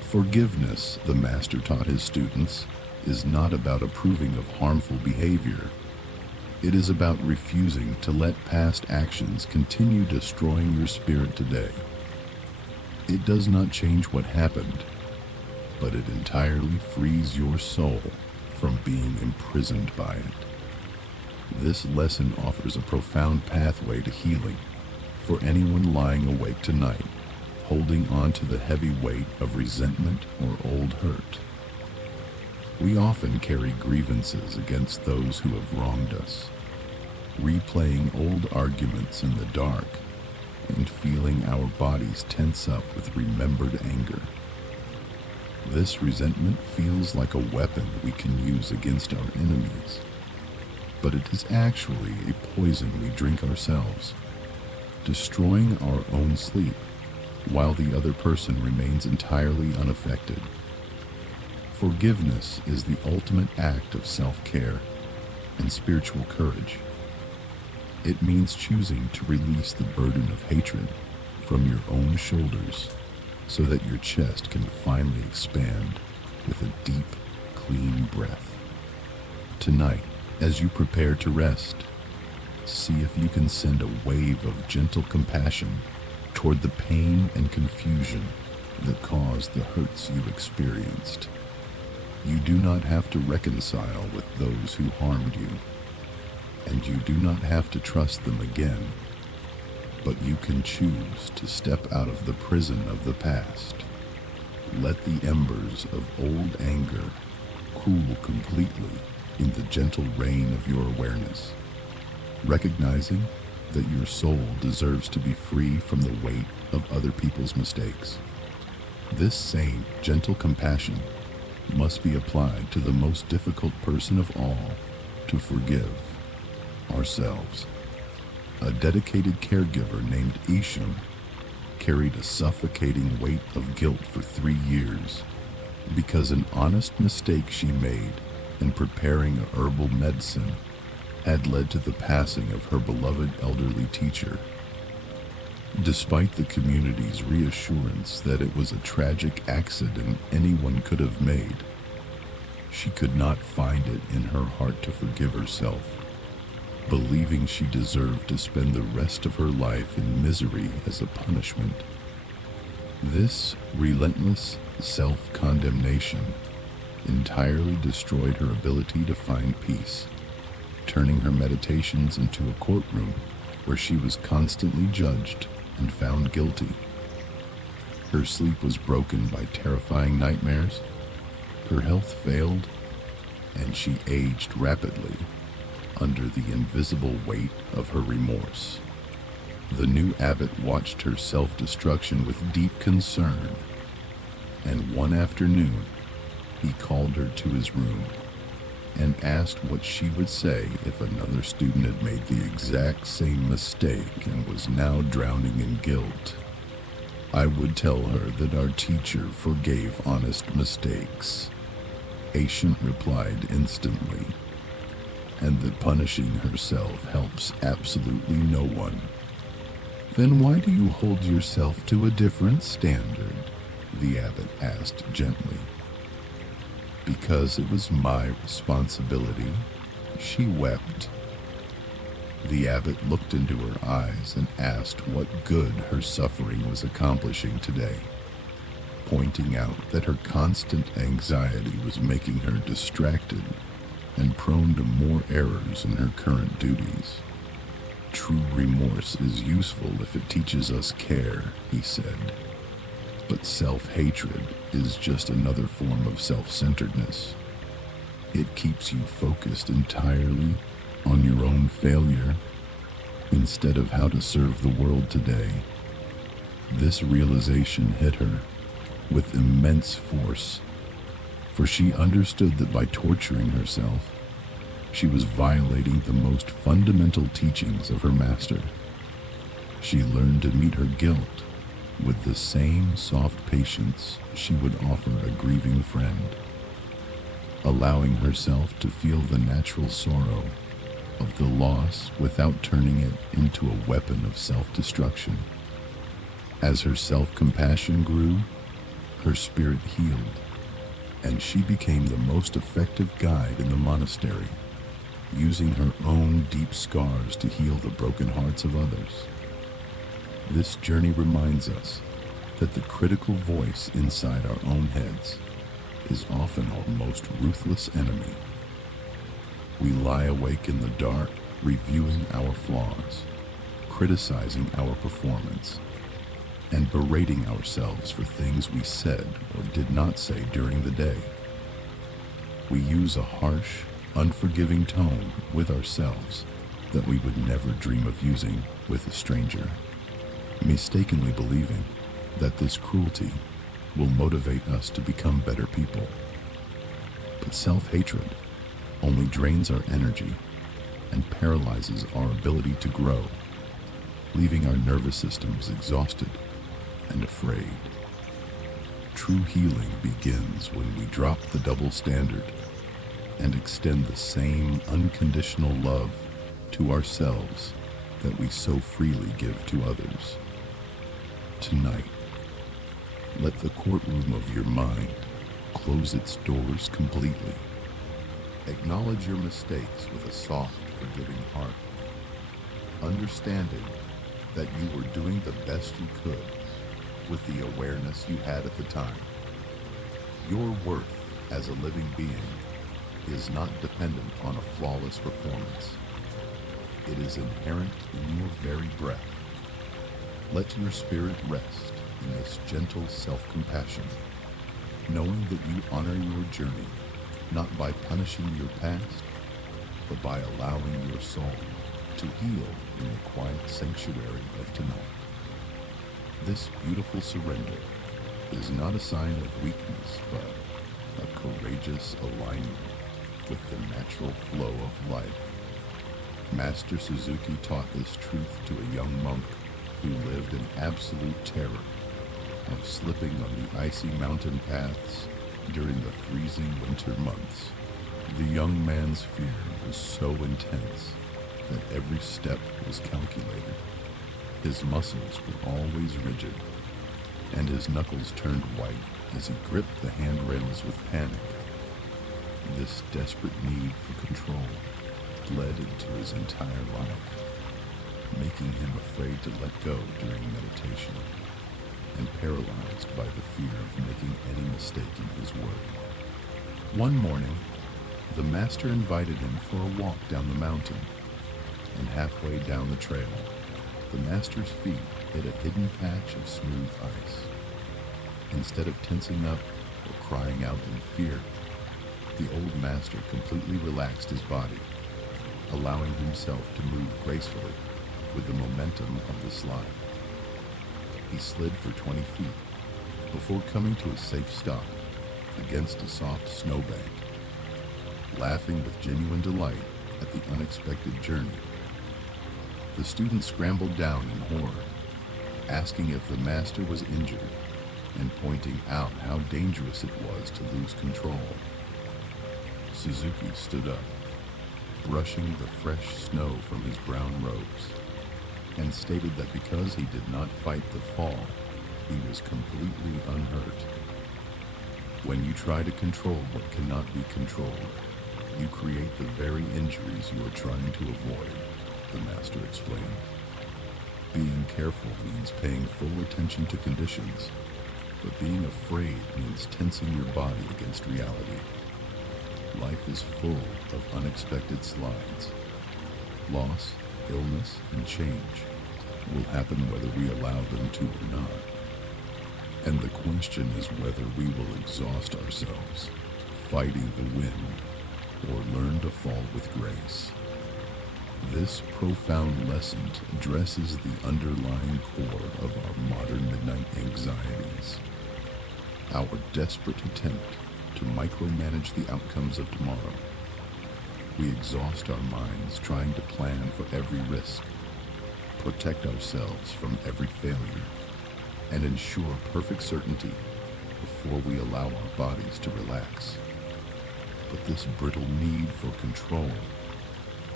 Forgiveness, the master taught his students, is not about approving of harmful behavior. It is about refusing to let past actions continue destroying your spirit today. It does not change what happened, but it entirely frees your soul from being imprisoned by it. This lesson offers a profound pathway to healing for anyone lying awake tonight, holding on to the heavy weight of resentment or old hurt. We often carry grievances against those who have wronged us, replaying old arguments in the dark and feeling our bodies tense up with remembered anger. This resentment feels like a weapon we can use against our enemies, but it is actually a poison we drink ourselves, destroying our own sleep while the other person remains entirely unaffected. Forgiveness is the ultimate act of self-care and spiritual courage. It means choosing to release the burden of hatred from your own shoulders so that your chest can finally expand with a deep, clean breath. Tonight, as you prepare to rest, see if you can send a wave of gentle compassion toward the pain and confusion that caused the hurts you experienced. You do not have to reconcile with those who harmed you, and you do not have to trust them again, but you can choose to step out of the prison of the past. Let the embers of old anger cool completely in the gentle rain of your awareness, recognizing that your soul deserves to be free from the weight of other people's mistakes. This same gentle compassion must be applied to the most difficult person of all to forgive: ourselves. A dedicated caregiver named Isham carried a suffocating weight of guilt for 3 years because an honest mistake she made in preparing a herbal medicine had led to the passing of her beloved elderly teacher. Despite the community's reassurance that it was a tragic accident anyone could have made, she could not find it in her heart to forgive herself, believing she deserved to spend the rest of her life in misery as a punishment. This relentless self-condemnation entirely destroyed her ability to find peace, turning her meditations into a courtroom where she was constantly judged and found guilty. Her sleep was broken by terrifying nightmares, her health failed, and she aged rapidly under the invisible weight of her remorse. The new abbot watched her self-destruction with deep concern, and one afternoon he called her to his room and asked what she would say if another student had made the exact same mistake and was now drowning in guilt. I would tell her that our teacher forgave honest mistakes, Ancient replied instantly, and that punishing herself helps absolutely no one. Then why do you hold yourself to a different standard? The abbot asked gently. Because it was my responsibility, she wept. The abbot looked into her eyes and asked what good her suffering was accomplishing today, pointing out that her constant anxiety was making her distracted and prone to more errors in her current duties. True remorse is useful if it teaches us care, he said. But self-hatred is just another form of self-centeredness. It keeps you focused entirely on your own failure instead of how to serve the world today. This realization hit her with immense force, for she understood that by torturing herself, she was violating the most fundamental teachings of her master. She learned to meet her guilt with the same soft patience she would offer a grieving friend, allowing herself to feel the natural sorrow of the loss without turning it into a weapon of self-destruction. As her self-compassion grew, her spirit healed, and she became the most effective guide in the monastery, using her own deep scars to heal the broken hearts of others. This journey reminds us that the critical voice inside our own heads is often our most ruthless enemy. We lie awake in the dark, reviewing our flaws, criticizing our performance, and berating ourselves for things we said or did not say during the day. We use a harsh, unforgiving tone with ourselves that we would never dream of using with a stranger, mistakenly believing that this cruelty will motivate us to become better people. But self-hatred only drains our energy and paralyzes our ability to grow, leaving our nervous systems exhausted and afraid. True healing begins when we drop the double standard and extend the same unconditional love to ourselves that we so freely give to others. Tonight, let the courtroom of your mind close its doors completely. Acknowledge your mistakes with a soft, forgiving heart, understanding that you were doing the best you could with the awareness you had at the time. Your worth as a living being is not dependent on a flawless performance. It is inherent in your very breath. Let your spirit rest in this gentle self-compassion, knowing that you honor your journey not by punishing your past, but by allowing your soul to heal in the quiet sanctuary of tonight. This beautiful surrender is not a sign of weakness, but a courageous alignment with the natural flow of life. Master Suzuki taught this truth to a young monk who lived in absolute terror of slipping on the icy mountain paths during the freezing winter months. The young man's fear was so intense that every step was calculated. His muscles were always rigid, and his knuckles turned white as he gripped the handrails with panic. This desperate need for control bled into his entire life, making him afraid to let go during meditation, and paralyzed by the fear of making any mistake in his work. One morning, the master invited him for a walk down the mountain, and halfway down the trail, the master's feet hit a hidden patch of smooth ice. Instead of tensing up or crying out in fear, the old master completely relaxed his body, allowing himself to move gracefully with the momentum of the slide. He slid for 20 feet before coming to a safe stop against a soft snowbank, laughing with genuine delight at the unexpected journey. The student scrambled down in horror, asking if the master was injured and pointing out how dangerous it was to lose control. Suzuki stood up, brushing the fresh snow from his brown robes, and stated that because he did not fight the fall, he was completely unhurt. When you try to control what cannot be controlled, you create the very injuries you are trying to avoid, the master explained. Being careful means paying full attention to conditions, but being afraid means tensing your body against reality. Life is full of unexpected slides. Loss, illness, and change will happen whether we allow them to or not. And the question is whether we will exhaust ourselves fighting the wind or learn to fall with grace. This profound lesson addresses the underlying core of our modern midnight anxieties, our desperate attempt to micromanage the outcomes of tomorrow. We exhaust our minds trying to plan for every risk, protect ourselves from every failure, and ensure perfect certainty before we allow our bodies to relax. But this brittle need for control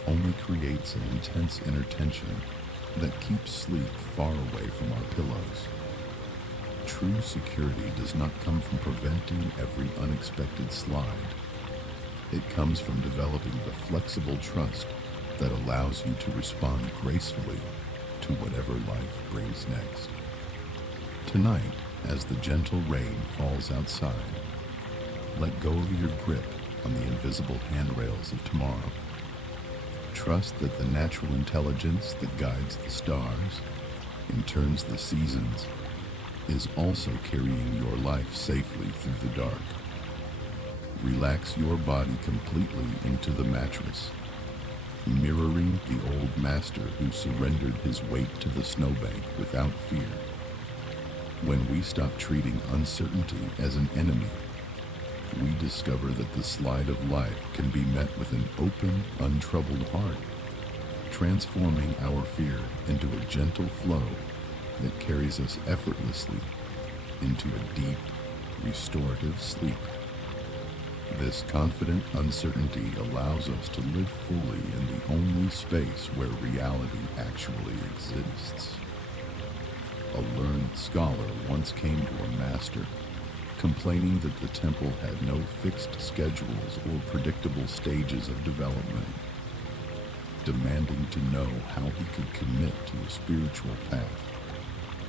only creates an intense inner tension that keeps sleep far away from our pillows. True security does not come from preventing every unexpected slide. It comes from developing the flexible trust that allows you to respond gracefully to whatever life brings next. Tonight, as the gentle rain falls outside, let go of your grip on the invisible handrails of tomorrow. Trust that the natural intelligence that guides the stars and turns the seasons is also carrying your life safely through the dark. Relax your body completely into the mattress, mirroring the old master who surrendered his weight to the snowbank without fear. When we stop treating uncertainty as an enemy, we discover that the slide of life can be met with an open, untroubled heart, transforming our fear into a gentle flow that carries us effortlessly into a deep, restorative sleep. This confident uncertainty allows us to live fully in the only space where reality actually exists. A learned scholar once came to a master, complaining that the temple had no fixed schedules or predictable stages of development, demanding to know how he could commit to a spiritual path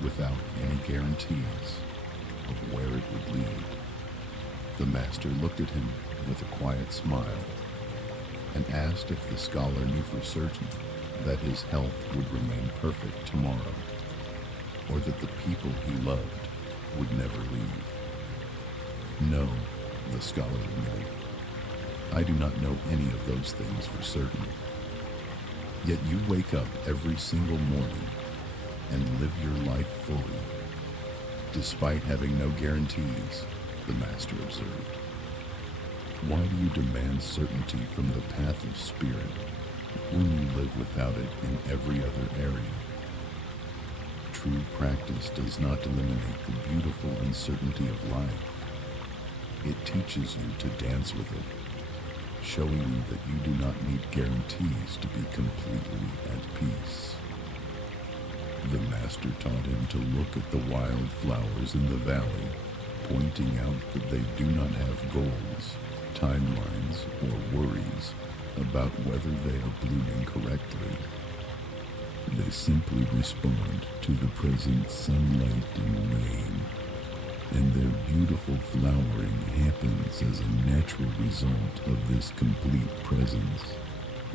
without any guarantees of where it would lead. The master looked at him with a quiet smile and asked if the scholar knew for certain that his health would remain perfect tomorrow, or that the people he loved would never leave. No, the scholar admitted. I do not know any of those things for certain. Yet you wake up every single morning and live your life fully, despite having no guarantees, the master observed. Why do you demand certainty from the path of spirit when you live without it in every other area? True practice does not eliminate the beautiful uncertainty of life. It teaches you to dance with it, showing you that you do not need guarantees to be completely at peace. The master taught him to look at the wild flowers in the valley, pointing out that they do not have goals, timelines, or worries about whether they are blooming correctly. They simply respond to the present sunlight and rain, and their beautiful flowering happens as a natural result of this complete presence.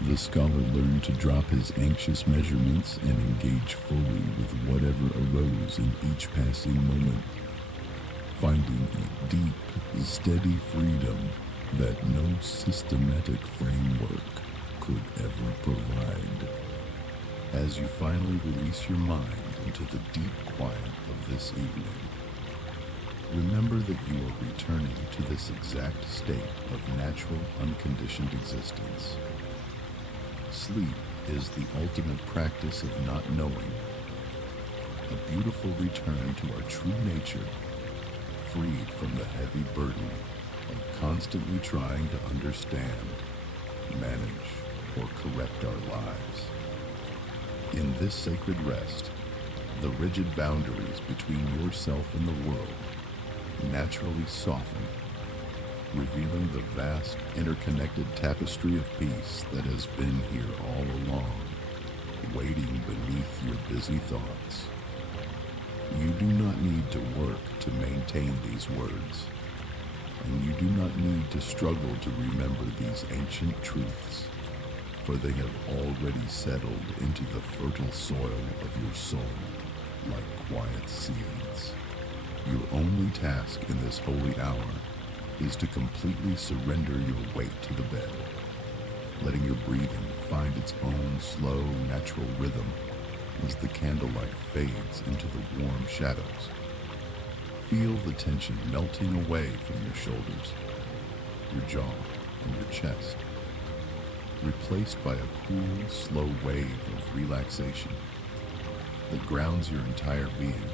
The scholar learned to drop his anxious measurements and engage fully with whatever arose in each passing moment, finding a deep, steady freedom that no systematic framework could ever provide. As you finally release your mind into the deep quiet of this evening, remember that you are returning to this exact state of natural, unconditioned existence. Sleep is the ultimate practice of not knowing, a beautiful return to our true nature, freed from the heavy burden of constantly trying to understand, manage, or correct our lives. In this sacred rest, the rigid boundaries between yourself and the world naturally soften, revealing the vast, interconnected tapestry of peace that has been here all along, waiting beneath your busy thoughts. You do not need to work to maintain these words, and you do not need to struggle to remember these ancient truths, for they have already settled into the fertile soil of your soul like quiet seeds. Your only task in this holy hour is to completely surrender your weight to the bed, letting your breathing find its own slow, natural rhythm as the candlelight fades into the warm shadows. Feel the tension melting away from your shoulders, your jaw, and your chest, replaced by a cool, slow wave of relaxation that grounds your entire being.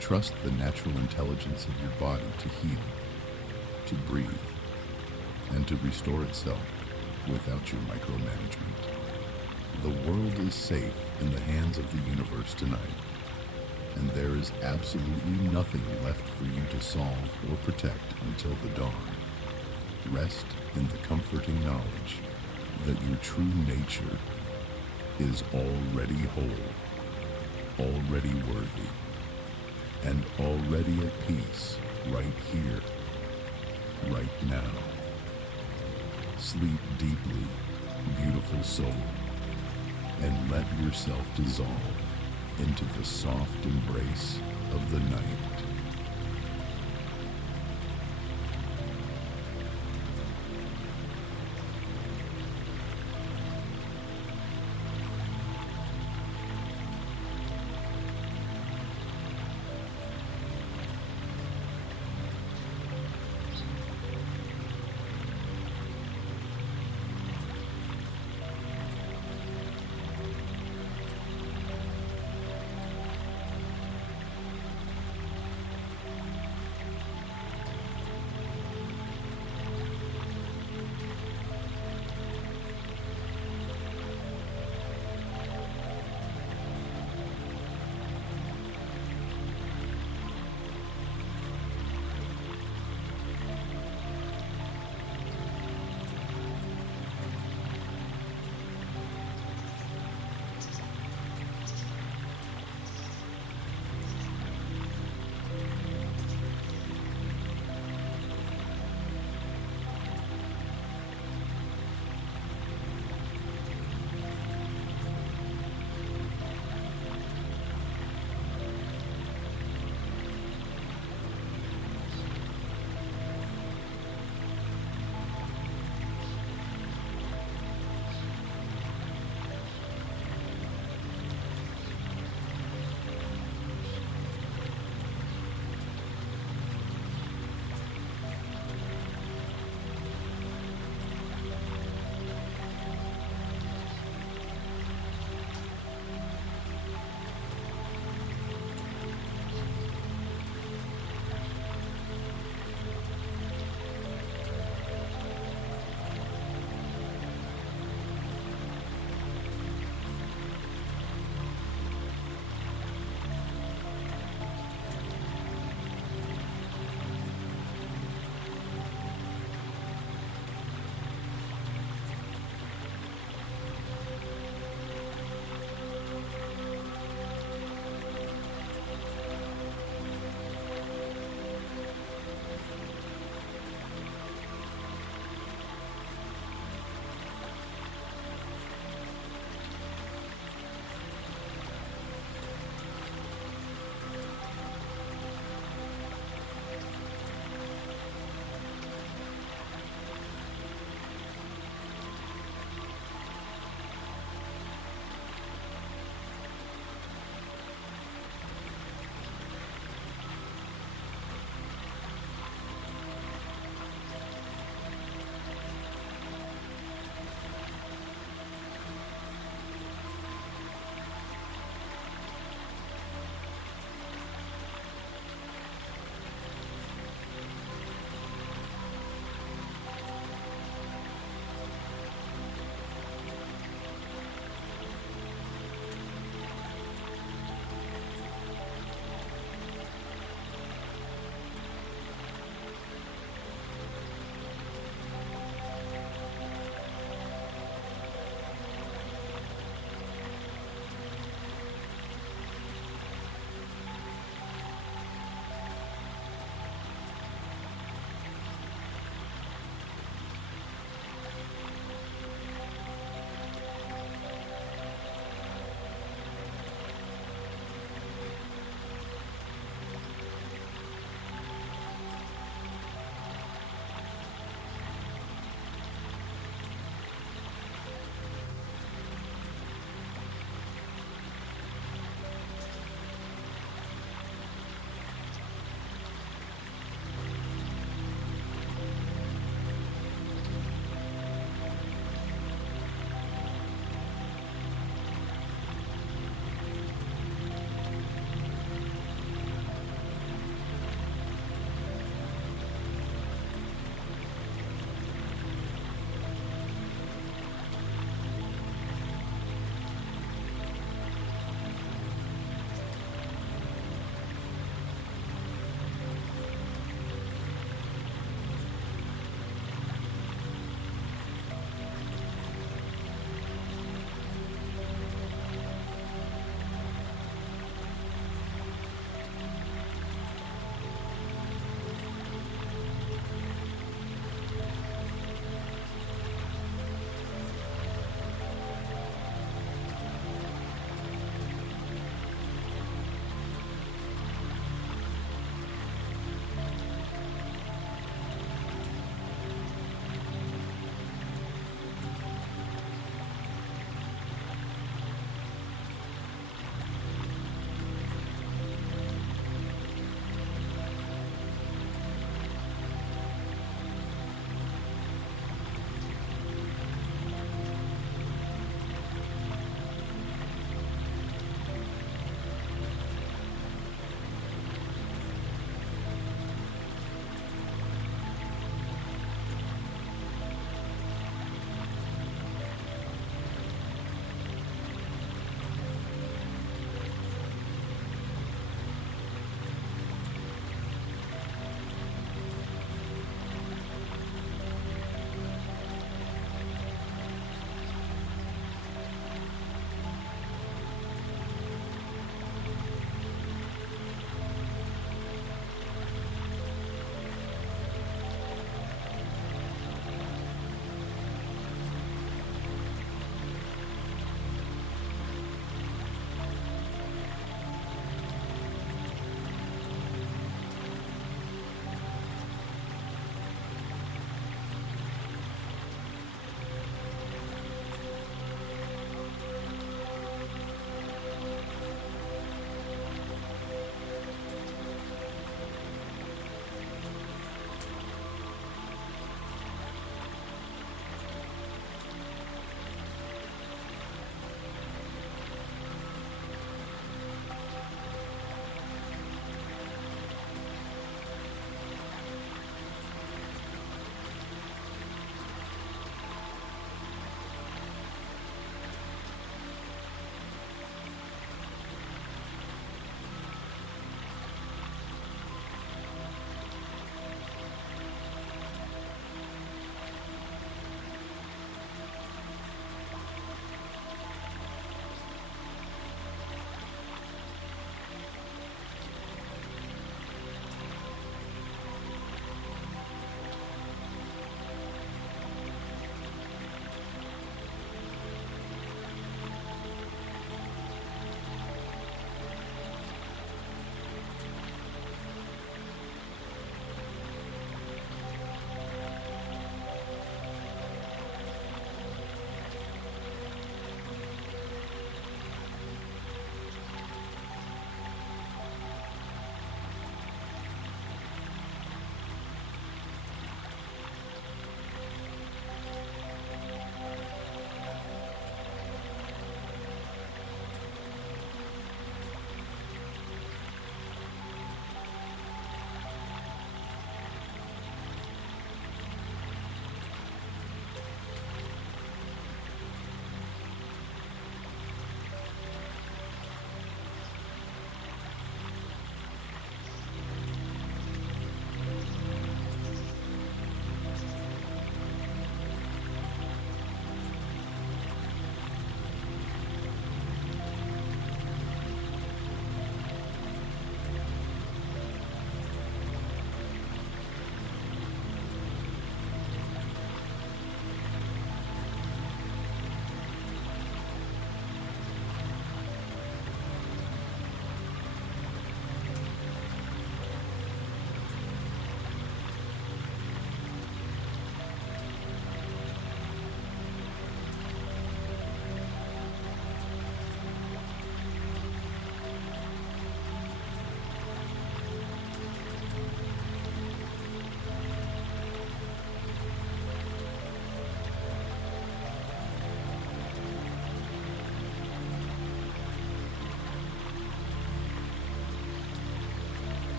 Trust the natural intelligence of your body to heal, to breathe, and to restore itself without your micromanagement. The world is safe in the hands of the universe tonight, and there is absolutely nothing left for you to solve or protect until the dawn. Rest in the comforting knowledge that your true nature is already whole, already worthy, and already at peace right here, right now. Sleep deeply, beautiful soul, and let yourself dissolve into the soft embrace of the night.